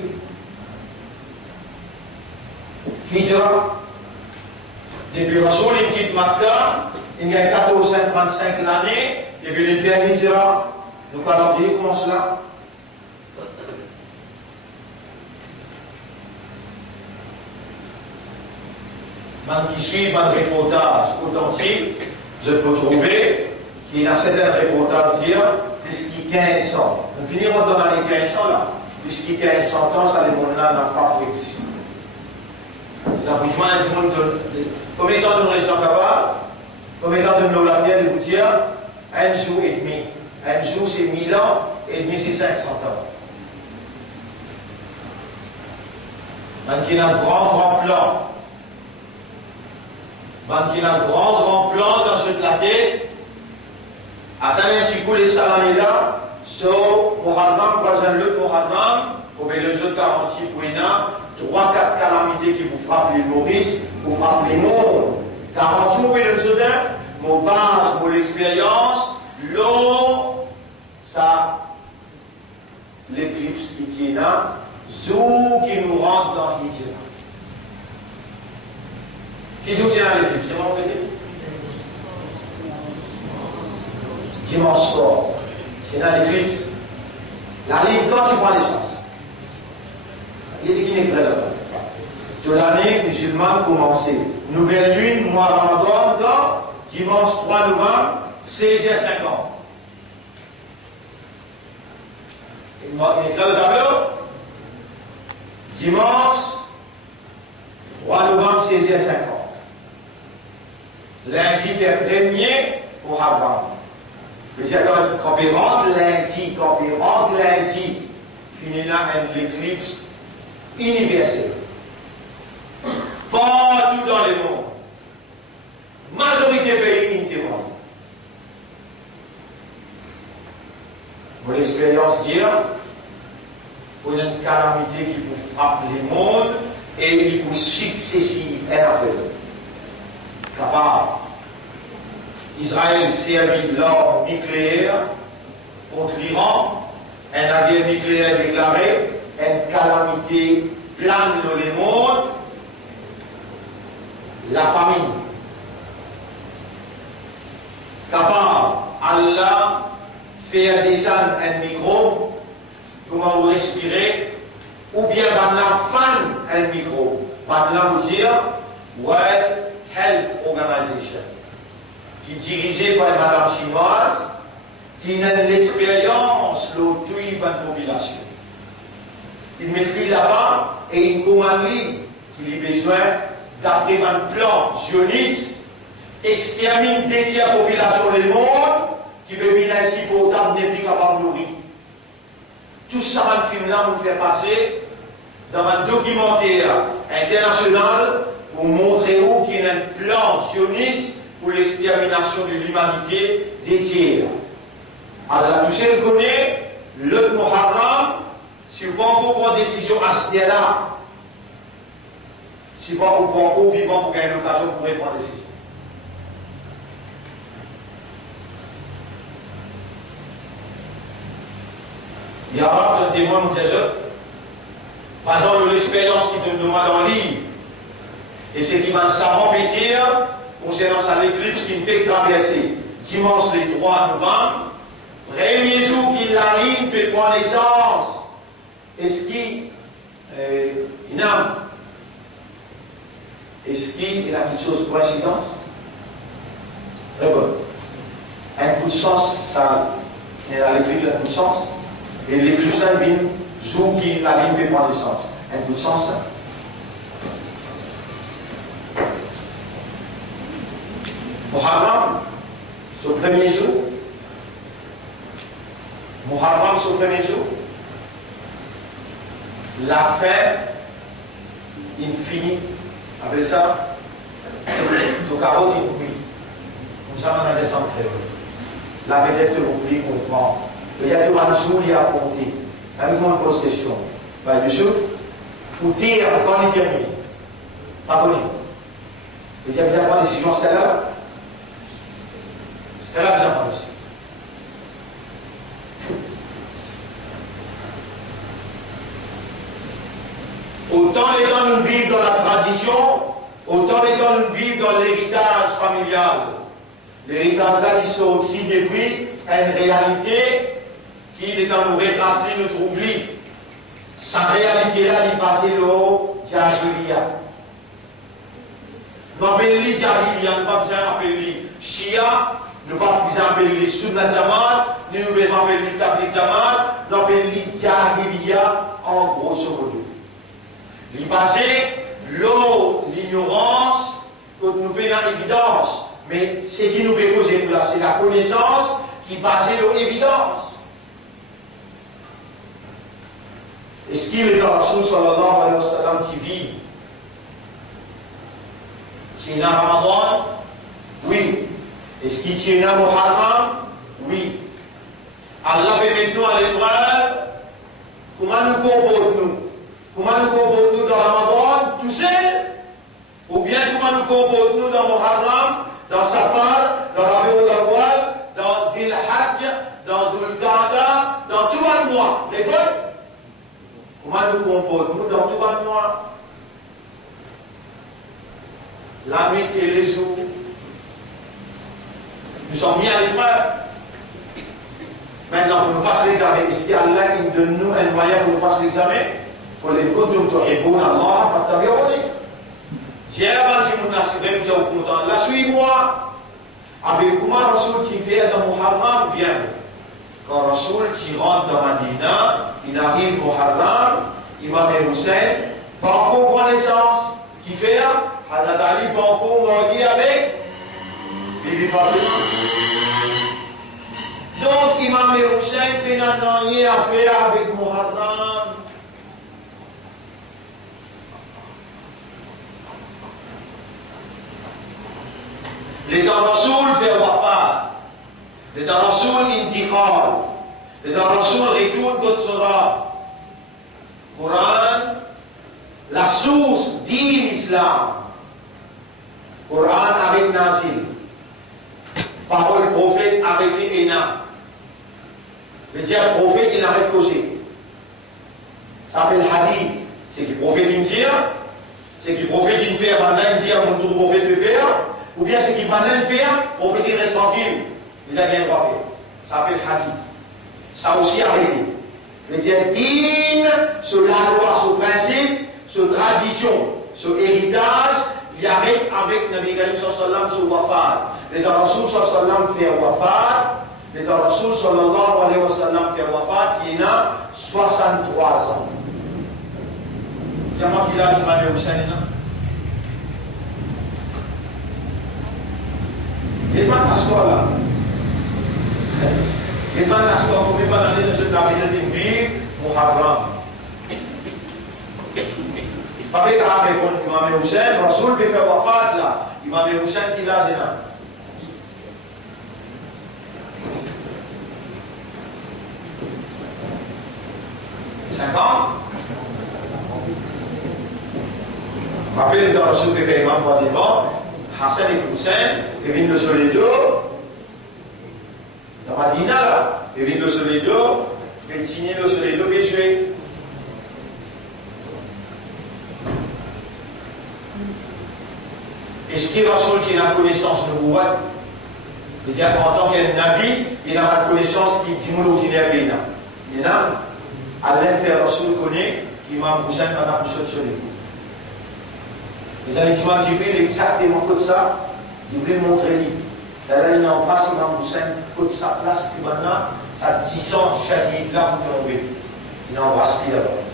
Hijra. Depuis Rasoul, il quitte Makkah, il y a 1435 l'année, et puis il fait Hijra. Le calendrier commence là. Même qui suivent un reportage authentique, je peux trouver qu'il y a certains reportages dire jusqu'à 1500. Nous finirons dans les 1500 là. Jusqu'à 1500 ans, ça les mondes là n'a pas existé. L'accouchement du monde de. Combien de temps nous restons capables? Combien de temps de nous la pierre de gouttière? Un jour et demi. Un jour c'est 1000 ans et demi c'est 500 ans. Même qu'il y a un grand plan. Même qu'il y a un grand plan dans cette planète. Attendez un petit coup les salariés là. So, Muharram, pas un autre Muharram, comme les autres garanties pour une 3-4 calamités qui vous frappent les Maurice, vous frappent les mondes. Garantie pour les autres, mon base, mon expérience, l'eau, ça, l'éclipse qui tient là, zou qui nous rentre dans l'Hijra. Qui nous tient à l'éclipse? C'est mon dit? Dimanche soir. C'est dans l'éclipse. La ligne, quand tu prends l'essence, il y a des qui n'est pas là. De l'année musulmane commencée. Nouvelle lune, mois Ramadan, dimanche 3 novembre, 16h50. Il écrit le tableau. Dimanche 3 novembre, 16h50. Lundi, fait premier pour Haram. Quand il rentre lundi, finit là l'éclipse universelle. Partout dans le monde. Majorité des pays qui témoignent. Mon expérience dit, pour une calamité qui vous frappe le monde et qui vous successive un après l'autre. Capable. Israël servit l'arme nucléaire contre l'Iran, un guerre nucléaire déclaré, une calamité plane dans le monde, la famine. Capable, Allah fait descendre un micro, comment vous respirez, ou bien maintenant fan un micro. Maintenant vous dire, World Health Organization, qui est dirigée par une madame chinoise, qui a l'expérience de toute une population. Il maîtrise là-bas et il commande qu'il a besoin d'après un plan sioniste, extermine des tiers population du monde, qui veut venir ici pour table n'est plus capable de nourrir. Tout ça, ce film-là, nous fait passer dans un documentaire international pour montrer où qu'il y a un plan sioniste pour l'extermination de l'humanité des tiers. Alors, tout le connaît, le Muharram, si vous prendre une décision à ce niveau-là, si vous prendre au vivant pour gagner l'occasion pour prendre une décision. Il y a un témoin, mon Dieu, par exemple, l'expérience qui te demande en livre, et c'est qui va savant pétir concernant sa éclipse qui me fait traverser dimanche le 3 novembre, premier jour qu'il la ligne peut prendre naissance. Est-ce qu'il est-ce qu'il y a quelque chose de coïncidence? Très bon. Un coup de sens, ça, il y a l'éclipse, un coup de sens. Et l'éclipse, ça vient, jour qui la ligne peut prendre naissance. Un coup de sens, ça. Muharram, ce premier jour. Muharram, ce premier jour. La fin, il finit. Après ça, le carotte, il oublie. Comme ça, on a des centres. La vedette, il oublie, on prend. Il y a tout un jour, il y a à compter. Avec moi, on pose question. Ben, Youssouf, pour dire, quand il termine, pas connu. Il y a bien prendre des décisions, c'était là. C'était là que j'apprends ici. Autant les temps nous vivons dans la tradition, autant les temps nous vivons dans l'héritage familial. L'héritage là qui sont aussi depuis une réalité qui est dans nous retracer notre oubli. Sa réalité là, il passe le Jahiliya. Nous appelons les Jahiliya, nous ne pas besoin d'appeler Shia, nous ne pas besoin d'appeler Sunnah Jamal, nous ne besoin d'appeler Tabligh Jamal, nous appelons les Jahiliya en grosso modo. Il passe l'ignorance que nous faisons dans l'évidence. Mais ce qui nous fait causer là, c'est la connaissance qui passe l'évidence. Est-ce qu'il est dans la Rasoul sallallahu alayhi wa sallam qui vit? C'est un Ramadan? Oui. Est-ce qu'il tient un Muharram? Oui. Allah fait maintenant à l'épreuve. Comment nous comportons-nous? Comment nous comportons-nous dans Ramadan tout seul? Ou bien comment nous comportons-nous dans Muharram, dans Safar, dans Rabiul Awwal, dans Dhul Hajj, dans Dhul Qa'da, dans tout le mois? Les peuples? Comment nous comportons-nous dans tout le mois? La nuit et les jours. Nous sommes mis à l'épreuve. Maintenant, pour nous passer l'examen, est-ce qu'Allah donne-nous un moyen pour nous passer l'examen? Pour les kuntum tuhibbun Allah, fattabi'uni. J'ai avancé mon nasibem, j'ai au content. Allah, suis-moi. Avec comment Rasoul qui fait dans Muharram, bien. Quand Rasoul qui rentre dans Madina, il arrive au Muharram, Imam Hussein, pas encore connaissance. Qui fait, Hazrat Ali, pas encore marié avec Bibi Fatima. Donc, Imam Hussein fait un dernier affaire avec Muharram. Les temps Rasoul fait wafat. Les temps Rasoul intiqal. Les temps Rasoul retourne contre Sura. Coran, la source dit l'islam. Coran avec Nazil. Parole prophète avec Ena. Le prophète, il n'arrête causer. Ça s'appelle hadith. C'est qui prophète il dit, c'est qui prophète il fait, pendant il dit, mon tour prophète peut faire, ou bien c'est qui pendant il fait, prophète il reste tranquille. Il a bien droit faire. Ça s'appelle hadith. Ça aussi arrêté. Le din, sur la loi, sur principe, sur tradition, sur héritage, il arrête avec Nabi Karim sallallahu sur wafat. Le Rasoul sallallahu fait wafat. Le Rasoul sallallahu alayhi wa sallam fait wafat, il a 63 ans. C'est moi qui l'ai demandé au Sénégal. Et pas à ce là. Et pas à ce qu'on ne peut pas aller dans ce travail de vie, Muharram. Avec Imam Hussein, Rasoul fait wafat là. Imam Hussein qui l'a gêné. 50. Rappelez dans le soupe que Imam va devant, Hassan et Hussein, ils viennent sur les deux, dans Madina là, ils viennent sur les deux, ils viennent signer sur les deux péchés. Est-ce qu'il Rasoul qui a la connaissance de vous? C'est-à-dire qu'en tant qu'un nabi, il n'a pas de connaissance qui dit où il est bien. Il y en a. Allah fait Rasoul connaît qu'Imam Hussein en a poussé sur les coups. Et dans l'Imam Jibril, exactement comme ça, Jibril montre lui. Là, il en passe Imam Hussein, comme sa place, puis maintenant, ça descend chaque là pour tomber. Il embrasse lui d'abord.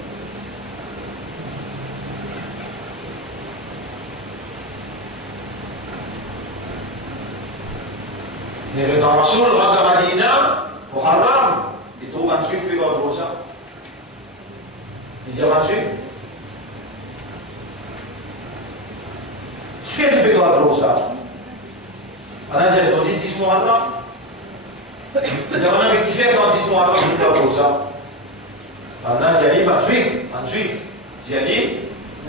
Mais quand Rasoul rentre à Madina, au Haram, il trouve un juif qui va au ça. Il dit à un juif, qui fait que tu peux avoir ça? Maintenant, ils ont dit 10 mois avant. Ils ont dit, mais qui fait quand 10 mois avant que tu peux avoir ça? Maintenant, j'ai dit, un juif. J'ai dit,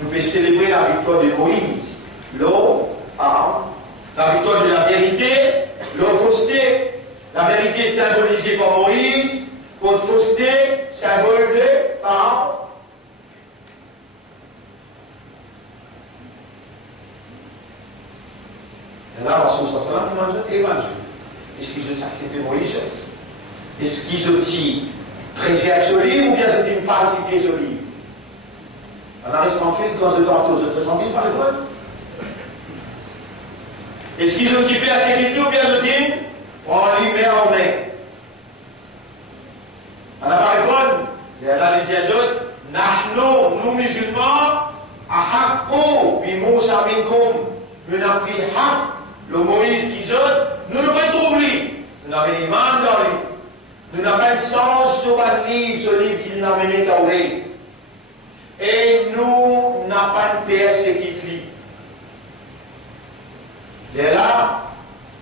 nous pouvons célébrer la victoire de Moïse. L'eau, la victoire de la vérité, l'eau fausseté. La vérité symbolisée par Moïse, contre fausseté, symbole de Pharaon. Et là, Rasoul sallallahu alayhi wa sallam, il m'a dit, est-ce qu'ils ont accepté Moïse? Est-ce qu'ils ont dit préserve ce livre ou bien ils ont falsifié ce livre? On reste tranquille quand je tente aux autres 100 000 par exemple. Est-ce qu'ils ont dit persécuté ou bien ils ont dit on lui met en main? On n'a pas répondu. Et là, les diazotes, nous musulmans, ahakko bi Moussa minkum, nous n'avons pris hak, le Moïse qui zot, nous ne pouvons pas trouver. Nous n'avons pas iman dans lui. Nous n'avons pas le sens sur un livre, ce livre qu'il n'a mené Tauré. Et nous n'avons pas une PS qui lit. Et là,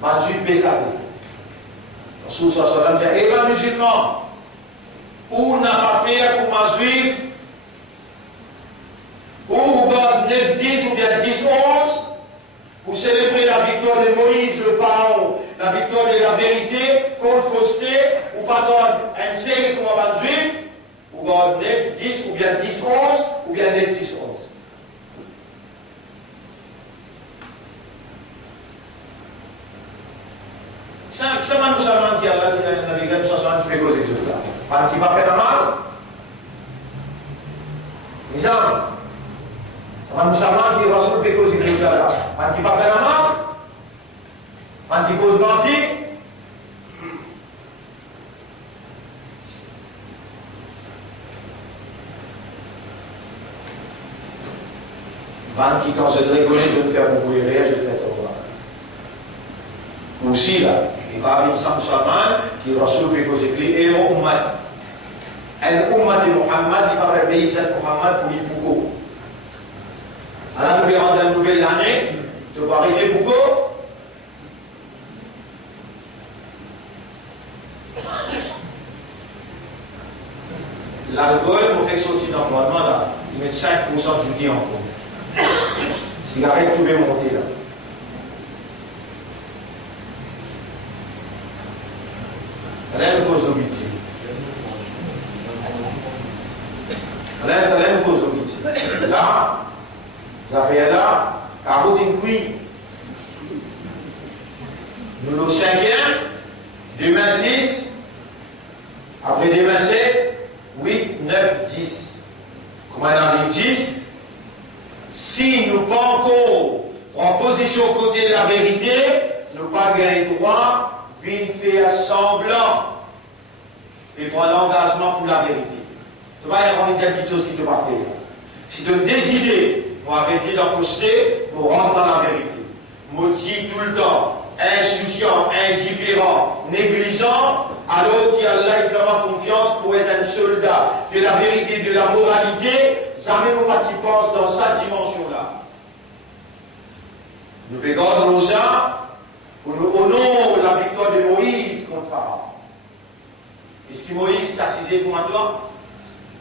ma juif pescade. Rasoul sallallahu alayhi wa sallam dit, eh bien musulman, ou n'a pas fait pour ma juif, ou God 9, 10 ou bien 10, 11, pour célébrer la victoire de Moïse, le pharaon, la victoire de la vérité contre fausseté, ou pas dans un siècle comme un juif, ou God 9, 10 ou bien 10, 11, ou bien 9, 10, 11. Ça nous savons qui a dit dans la Bible 60 qui fait causer tout ça. Pas qui va faire namaz. Les hommes, ça va nous savoir qui Rasoul fait causer tout ça là. Pas qui va faire namaz. Pas qui cause menti. Qui, quand je rigolais, je vais faire mon bouillé, je vais faire ton bras. Aussi, là, il va avoir une musulman qui Rasoul fait causer clés et mon ummat. Un ummat de Muhammad, il va faire Béizat Muhammad pour les Bougo. Alors, nous verrons dans la nouvelle année, tu vas arrêter Bougo. L'alcool, on fait sortir d'environnement là, ils mettent 5% du temps en cours. Cigarette, tout bien monté là. Elle a une cause d'obéissance. Elle a une cause d'obéissance. Là, vous avez là, à routine qui nous le 5e, demain 6, après demain 7, 8, 9, 10. Comment on arrive 10? Si nous pas encore en position côté de la vérité, nous pas gagné droit, bien faire semblant et prendre l'engagement pour la vérité. Tu vas y avoir une chose qui ne peut pas faire. Si tu décides pour arrêter la fausseté, pour rentrer dans la vérité. Maudit tout le temps, insouciant, indifférent, négligent, alors qu'Allah il fera confiance pour être un soldat de la vérité, de la moralité, jamais nous participons dans cette dimension-là. Nous regardons nos gens pour nous honorer la victoire de Moïse contre Pharaon. Est-ce que Moïse s'assisait pour maintenant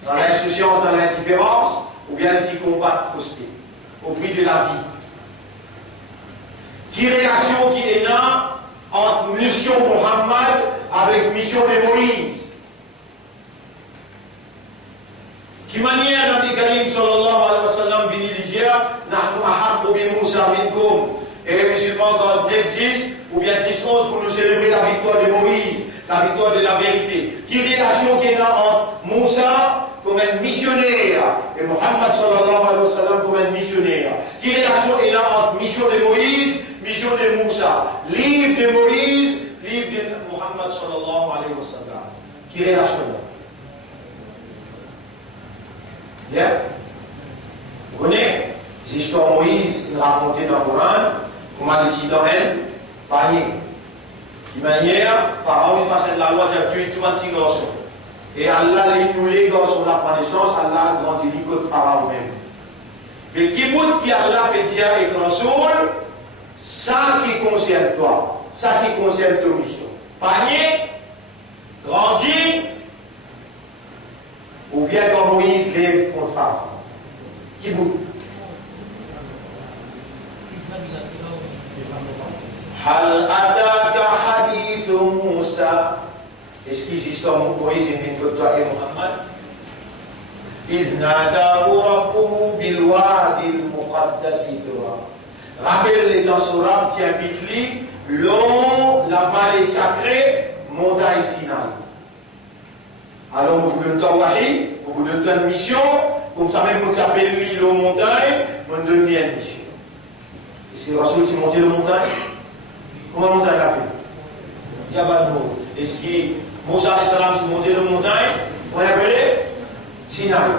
dans l'insouciance, dans l'indifférence, ou bien il combat la fausseté au prix de la vie? Quelle réaction qui est là entre mission Mohammed avec mission de Moïse? Qui manière Nabi Karim sallallahu alayhi wa sallam vini dire Nahnu ahabbu bi Moussa minkum. Et les musulmans dans 9-10 ou bien 10-11 pour nous célébrer la victoire de Moïse, la victoire de la vérité. Quelle relation qui est là entre Moussa comme un missionnaire et Mohammed sallallahu alayhi wa sallam comme un missionnaire? Quelle relation est là entre mission de Moïse, mission de Moussa? Livre de Moïse, livre de Mohammed sallallahu alayhi wa sallam. Quelle relation là? Bien. Vous connaissez l'histoire de Moïse, il racontait dans le Coran, comment décide elle, panier. Qui manière, Pharaon il passait de la loi, j'ai tué tout un petit garçon. Et Allah nous les garçons de la connaissance, Allah a grandi l'icône Pharaon même. Mais qui bout qui Allah fait dire et Rasoul, ça qui concerne toi, ça qui concerne ta mission. Panier, grandit, ou bien quand Moïse lève contre Pharaon. Qui bout? Hal ataka hadith Moussa. Est-ce qu'ils histoire Moïse et toi et Mohammed? إذ ناداه ربه بالوادي المقدس طوى. Rappelle-les dans ce rap qui habite lui, l'eau, la vallée sacrée, montagne Sinaï. Alors, au bout de temps, wahi, au bout de temps de mission, comme ça même, vous appelez lui l'eau montagne, on donne bien une mission. Est-ce que Rasoul s'est monté la montagne? Comment montagne l'appelle? Jabal Nour. Est-ce que Moussa alayhi salam s'est monté la montagne? On l'appelait Sinaï.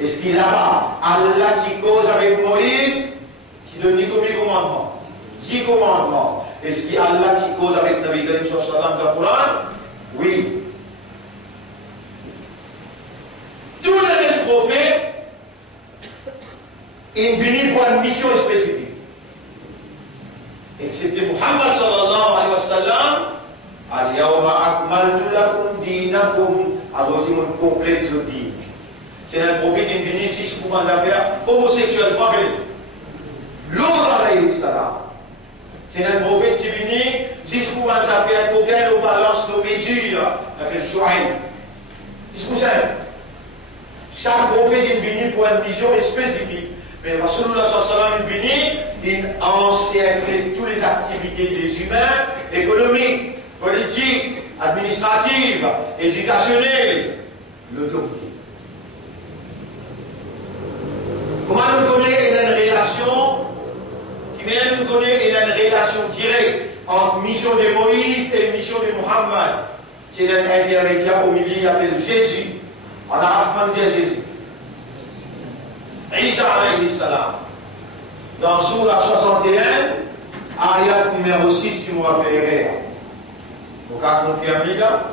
Est-ce qu'il là-bas, Allah qui cause avec Moïse, qui donne ni combien de commandements? 10 commandements. Est-ce qu'Allah qui cause avec Nabi Karim sallallahu alayhi wa sallam dans le Coran? Oui. Tous les prophètes, ils viennent pour une mission spécifique. Excepté Muhammad sallallahu alayhi wa sallam, Al-Yawma akmaltu lakum dinakum, alors ils m'ont complet ce din. C'est un prophète qui vient ici pour prendre l'affaire homosexuelle, pas vrai. L'autre alayhi salam. C'est un prophète qui vient ici pour prendre l'affaire coquin, nos balances, nos mesures, avec le Chouaïn. C'est pour ça. Chaque prophète est venu pour une mission spécifique. Mais Rasulullah sallallahu alayhi wa sallam est venu encercler toutes les activités des humains, économiques, politiques, administrative, éducationnelle, l'autorité. Comment nous connaissons une relation qui vient nous connaître une relation directe entre mission de Moïse et mission de Muhammad. C'est un intermédiaire au milieu, il appelle Jésus. En arabe, on dit Jésus. Isa alayhi salam. Dans Surah 61, ayat numéro 6, si vous m'avez erré. Donc, à confirmer là,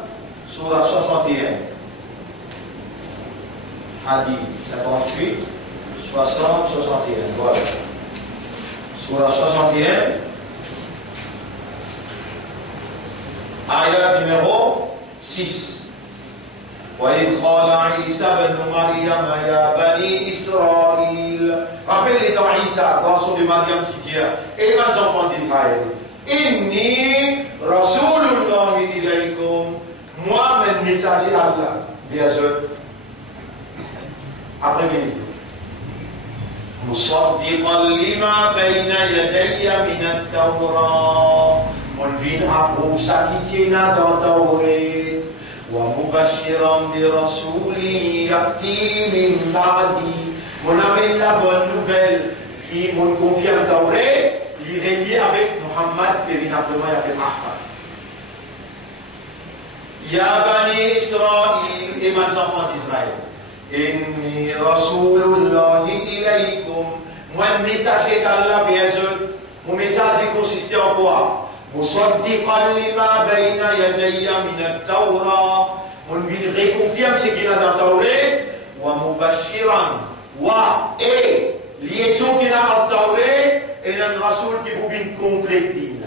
Surah 61. Hadith 58, 60, 61. Voilà. Surah 61. Ayat numéro 6. وإذ قال عيسى بن مريم يا بني إسرائيل. Rappelez-les dans Isa, garçon de Mariam qui dit, et mes enfants d'Israël, Inni Rasulullahi ilaykum. Moi, mon messager Allah, bien sûr. Après, bien sûr. مصدقا لما بين يدي من التوراة. منفين أبو ساكتنا دوري. ومبشرا برسول يأتي من بعدي. On amène la bonne nouvelle qui me confirme Tauré, il est relié avec Muhammad, véritablement il appelle Ahmad. Ya Bani Israël, et mes enfants d'Israël, Inni Rasulullahi ilaykum. Moi, le messager d'Allah, bien sûr, mon message consistait en quoi? مصدقا لما بين يدي من التوراة. On lui reconfirme ce qu'il a dans la Taurée. ومبشرا et liaison qu'il a dans la Taurée et un rasoul qui vous vient compléter.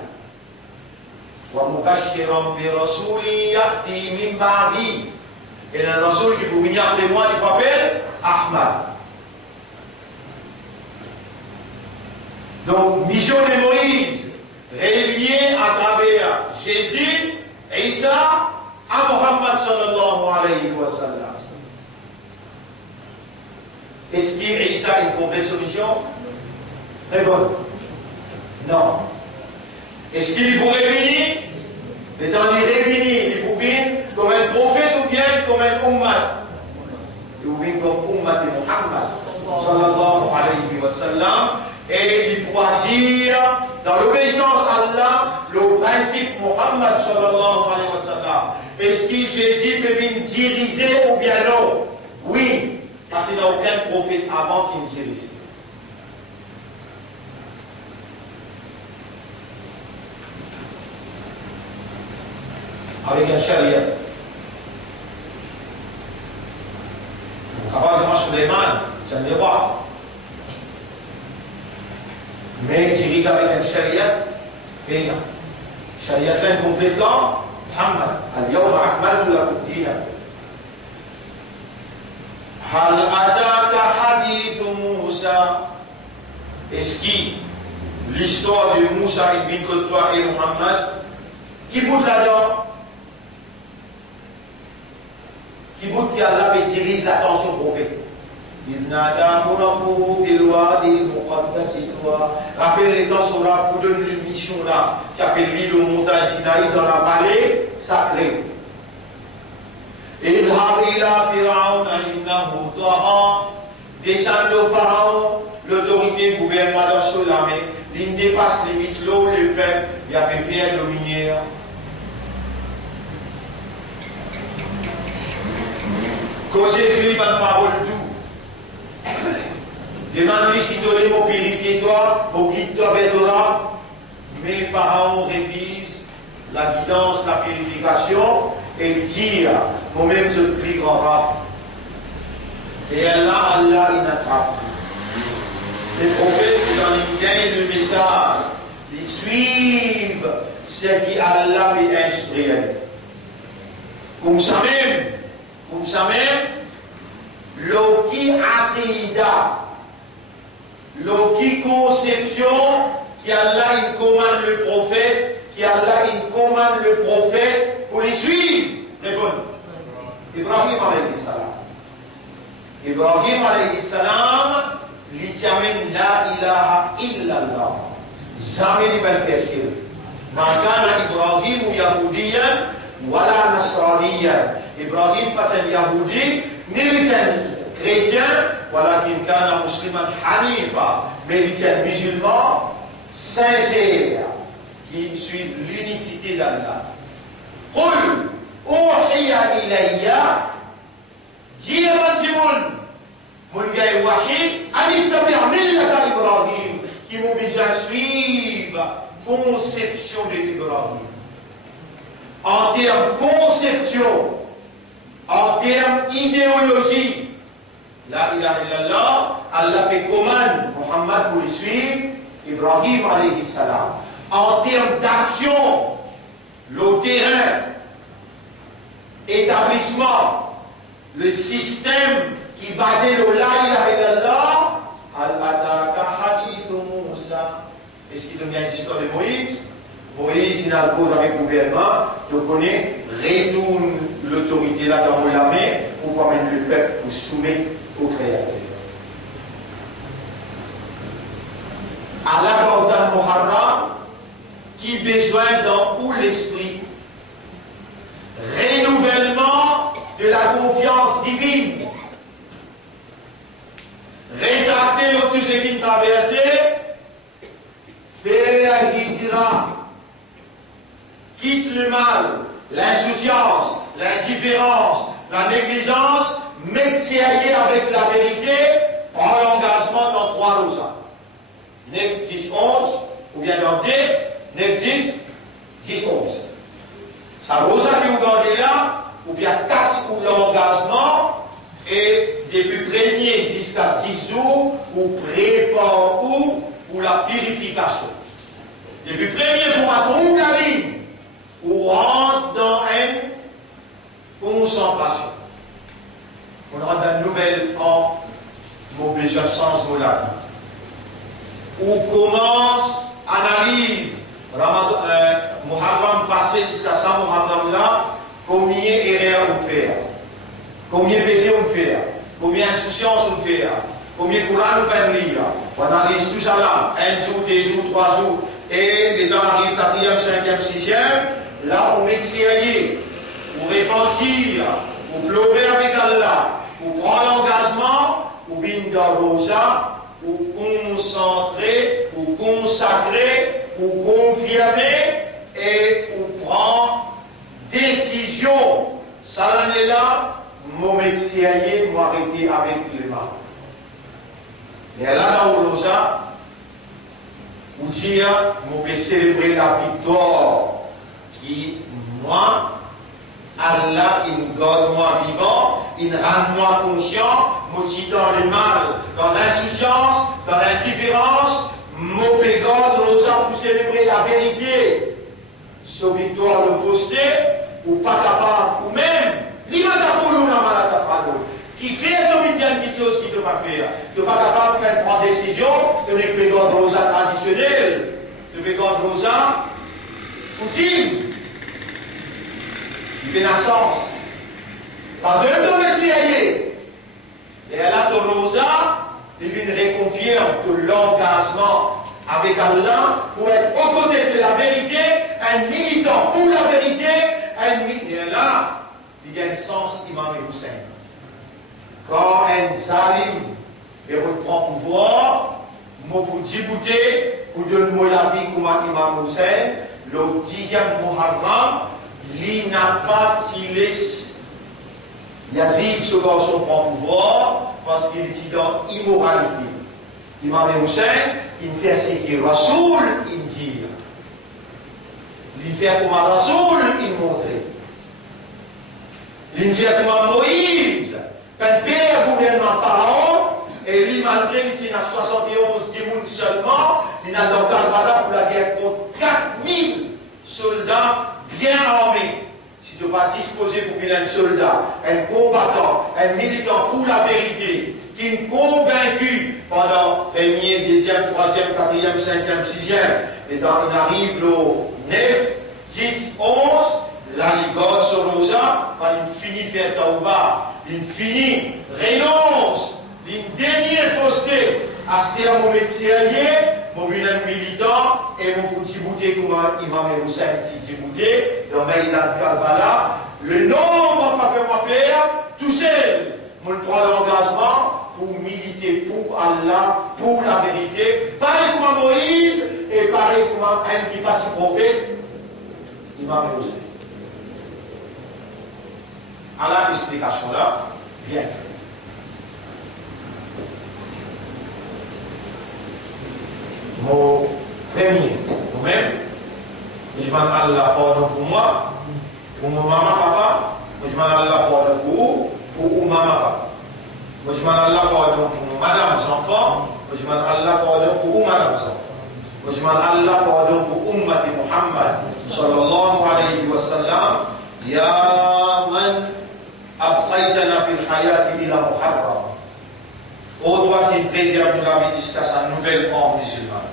ومبشرا برسول يأتي من بعدي. Et un rasoul qui vous vient après moi, il s'appelle Ahmad. Donc, mission de Moïse relié à travers Jésus, Isa, à Muhammad sallallahu alayhi wa sallam. Est-ce qu'Isa a une complète solution? Réponds. Non. Est-ce qu'il pourrait venir? Étant il venir, il vous vient comme un prophète ou bien comme un ummat? Il vous vient comme ummat de Muhammad sallallahu alayhi wa sallam. Et il pourra agir dans l'obéissance à Allah, le principe Muhammad sallallahu alayhi wa sallam. Est-ce que Jésus peut venir diriger ou bien non? Oui, parce qu'il n'y a aucun prophète avant qui ne dirige. Avec un charia. Avant Suleiman, c'est un roi. Mais il dirige avec un charia, et non. Charia plein complètement, Muhammad. Al-yawma akmaltu lakum dinakum. Hal ataka hadith Moussa. Est-ce que l'histoire de Moussa ibn Kotwa et Muhammad, qui bout là-dedans? Qui bout qui Allah dirige l'attention au prophète? Il n'a rappelez les temps sur là pour donner une mission là qui appelle l'île au montagne Sinaï dans la vallée sacrée. Il a Pharaon descend au Pharaon, l'autorité gouvernementale sur la mer, il dépasse les limites, l'eau, le peuple, il a fait faire dominer. Quand j'écris ma parole doux, demande-lui si donner mon purifier-toi, mon guide-toi vers Torah. Mais Pharaon refuse la guidance, la purification, et il tire, moi-même je prie grand rap. Et Allah, il attrape. Les prophètes, quand ils gagnent le message, ils suivent ce qu'Allah peut instruire. Comme ça même, Loki Aqida, Loki conception, qui Allah il commande le prophète, pour les suivre. Répondez. Ibrahim alayhi salam. Ibrahim alayhi salam, il t'amène la ilaha illallah. Jamais il va le faire. Ma kana Ibrahim Yahudiyan, ولا نصرانيا. إبراهيم كان يهودي ميليتان chrétien ولكن كان مسلما حنيفا ميليتان musulman sincère qui suit l'unicité d'Allah. قل أوحي إلي جيران من جاي وحي أن اتبع ملة إبراهيم qui m'oblige à suivre conception d'Ibrahim. En termes conception, en termes idéologie, la ilaha illallah, Allah fait commande Muhammad pour le suivre, Ibrahim alayhi salam. En termes d'action, le terrain, établissement, le système qui basait le la ilaha illallah, al-ataka hadith Moussa. Est-ce qu'il y a une histoire de Moïse? Moïse, il a le cause avec le gouvernement, tu connais, retourne l'autorité là dans la main pour permettre le peuple pour soumettre au Créateur. Allah Bautan Muharram, qui besoin dans où l'esprit, renouvellement de la confiance divine, rétracter le tout ce qui m'a versé, faire la hijra, quitte le mal, l'insouciance, l'indifférence, la négligence, m'exciter avec la vérité, prend l'engagement dans 3 rosas. 9, 10, 11, ou bien dans 2, 9, 10, 10, 11. Ça rosa qui vous gardez là, ou bien casse ou l'engagement, et depuis 1er jusqu'à 10 jours, ou prépare ou pour la purification. Depuis 1er pour ma toute la ligne, ou rentre dans une concentration. On rentre dans une nouvelle en mauvais sens de la vie. Où commence analyse Muharram passé jusqu'à ça Muharram là, combien erreurs on fait, combien péchés on fait, combien insouciance on fait, combien Coran on peut lire. On analyse tout ça là, 1 jour, 2 jours, 3 jours, et les temps arrivent 4e, 5e, 6e, là on met sérieux, pour repentir, pour pleurer avec Allah, pour prendre l'engagement, pour venir dans Rosa, pour concentrer, pour consacrer, pour confirmer et pour prendre décision. Ça l'année là, mon métier, moi arrêter avec le mal. Et là, dans le Rosa, où dire, on peut célébrer la victoire qui, moi, Allah, il garde moi vivant, il rend moi conscient, moi aussi dans le mal, dans l'insouciance, dans l'indifférence, mon garde Rosa pour célébrer la vérité, sur victoire de fausseté, ou pas capable, ou même, l'immatapolo n'a mal à qui fait une petite chose qu'il ne peut pas faire, qui n'est pas capable de prendre décision, de ne pas garde Rosa traditionnel, de ne pas garde Rosa coutume. Il fait naissance. Par deux métiers. Et là, de Rosa, il vient reconfirmer que l'engagement avec Allah pour être aux côtés de la vérité, un militant pour la vérité, un militant. Et là, il y a un sens Imam Hussein. Quand un zalim reprend pouvoir, pour Djibouti, pour donner la vie comme Imam Hussein, le 10e Muharram, il n'a pas tiré Yazid, ce garçon prend pouvoir parce qu'il est dans l'immoralité. Imam Hussein, il fait ce que Rasoul il dit. Il fait comme Rasoul il montre. Il fait comme Moïse, quand il fait le gouvernement pharaon, et lui, malgré qu'il a 71 dimoun seulement, il n'a donc pas pour la guerre contre 4000 soldats bien armé. Si tu n'es pas disposé pour qu'il ait un soldat, un combattant, un militant pour la vérité, qui est convaincu pendant 1er, 2e, 3e, 4e, 5e, 6e, et dans, il arrive le 9, 10, 11, la ligote sur Rosa, quand il finit faire Taouba, il finit, renonce, une dernière fausseté, à ce terme sérieux, mon vilain militant, et mon petit bouté comme Imam Hussein, petit bouté, dans Maïdan Karbala, le nombre pas fait moi clair, tout seul, mon droit d'engagement pour militer pour Allah, pour la vérité, pareil comme Moïse, et pareil comme un qui passe prophète, Imam Hussein. À la explication là, bien. Mon premier, vous-même, je demande Allah pardon pour moi, pour mon maman, papa, je demande Allah pardon pour maman, papa. Je demande Allah pardon pour madame, enfants, je demande Allah pardon pour madame, enfants. Je demande Allah pardon pour Ummati Muhammad, sallallahu alayhi wa sallam, ya man abqaytana fil hayati ila muharram. Ô toi qui préserve la vie jusqu'à sa nouvelle forme musulmane.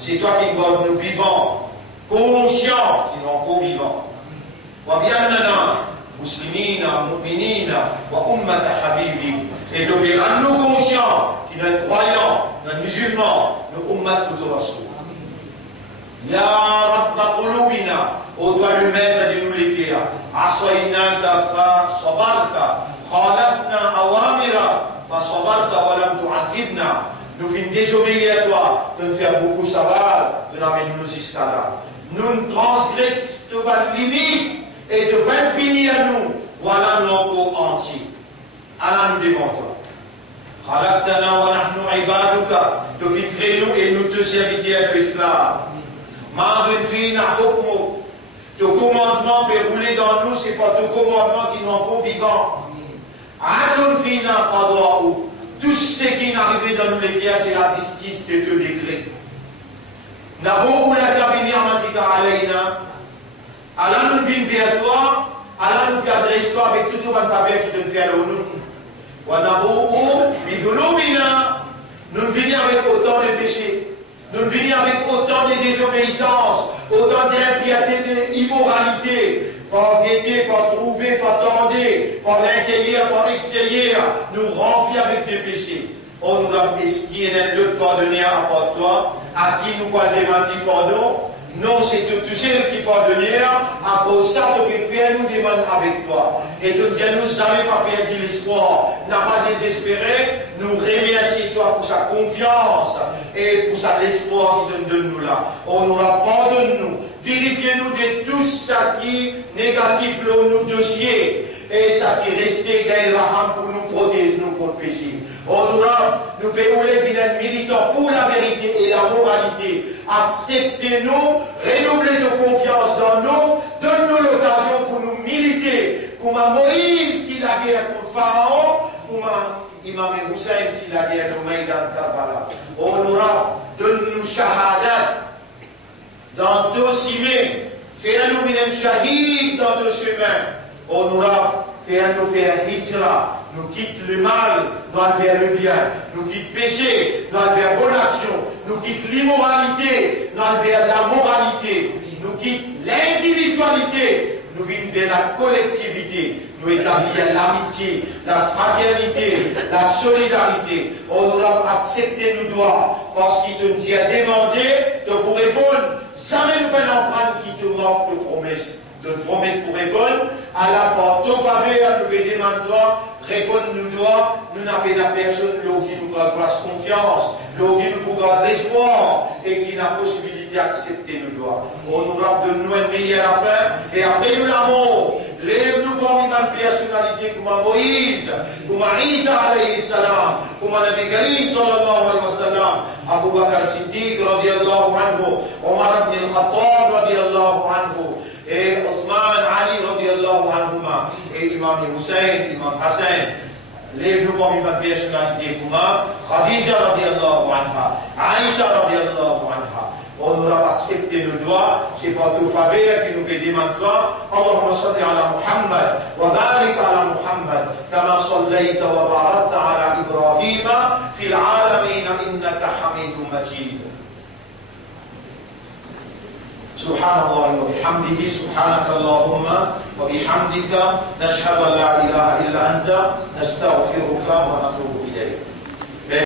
C'est toi qui vois nous vivants, conscients, qui nous encore vivants. Et donc, nous conscients, qui nous croyants, nous musulmans, nous ummat tout rasoul. Ya Rabba Qulubina, ô toi le maître de nous l'équerre, Aswainaka fa sabarta, khalafna awamira, fa sabarta wa lam tu'adhibna. Nous venons désobéir à toi, de nous faire beaucoup savoir, de nous amener nous jusqu'à là. Nous transgressons ta limite et de pas finir à nous, voilà notre entier. Allah nous devant toi. Khalaqtana wa nahnu ibaduka, de venir créer nous et nous te servir à l'islam. Ton commandement peut rouler dans nous, c'est pas ton commandement qui nous rend vivants. Tout ce qui est arrivé dans nous les c'est la justice de te décret. Allah nous vient vers toi, Allah nous adresse toi avec toute bonne faveur qui te fait à nous. Nous venons avec autant de péchés. Nous venons avec autant de désobéissance, autant d'impiété, d'immoralité, par guetter, par trouver, par tendre, par l'intérieur, par l'extérieur, nous remplis avec des péchés. On nous a esquivé l'autre pardonner à part toi, à qui nous va demander pardon. Non, c'est tout seul qui pardonner, à cause de ça, tu peux faire nous demander avec toi. Et donc, Dieu nous jamais pas perdu l'espoir, n'a pas désespéré, nous remercions toi pour sa confiance et pour sa l'espoir qu'il donne de nous là. On nous pardonne-nous, purifiez-nous de tout ça qui est négatif dans nos dossiers et ça qui est resté, gagne raham pour nous protéger, nous contre le péché. On nous pouvons les militants pour la vérité et la moralité. Acceptez-nous, renouvelez de confiance dans nous, donne-nous l'occasion pour nous militer. Comme Moïse, s'il a guerre contre Pharaon, comme Imam Hussein, s'il a guerre au Maïdan Karbala. On donne-nous shahadat dans deux chemins. Fais-nous une shahid dans deux chemins. On fais-nous faire hijra. Nous quitte le mal, nous allons vers le bien. Nous quitte le péché, nous allons vers la bonne action. Nous quitte l'immoralité, nous allons vers la moralité. Nous quitte l'individualité, nous venons vers la collectivité. Nous établissons l'amitié, la fraternité, la solidarité. On doit accepter nos droits parce qu'il te nous a demandé de vous répondre. Jamais nous pouvons prendre qui te manque de promesses. De promettre pour répondre à la porte au faveur, nous pouvons demander toi, répondre nous doit, nous n'avons pas personne qui nous garde confiance, qui nous garde l'espoir et qui n'a possibilité d'accepter nos doigts. On nous doit de nous une meilleure affaire et après nous l'amour. Lève-nous comme une personnalité comme Moïse, comme Isa alayhi salam, comme Nabi Karim sallallahu alayhi wa sallam, Abu Bakr Siddiq radiallahu anhu, Omar ibn al-Khattab radiallahu anhu, et Othman Ali radiallahu anhuma, et Imam Hussein, Imam Hassan. Lève-nous comme une personnalité comme Khadija radiallahu anha, Aïcha radiallahu anha. On nous a accepté nos doigts, c'est pas tout faveur qui nous fait demander toi. Allahumma salli ala Muhammad, wa barik ala Muhammad, kama sallaita wa barakta ala Ibrahim, fil alamin innaka hamidun majid. Subhanallah wa bihamdihi, subhanaka Allahumma wa bihamdika, nashhadu an la ilaha illa anta, nastaghfiruka wa natubu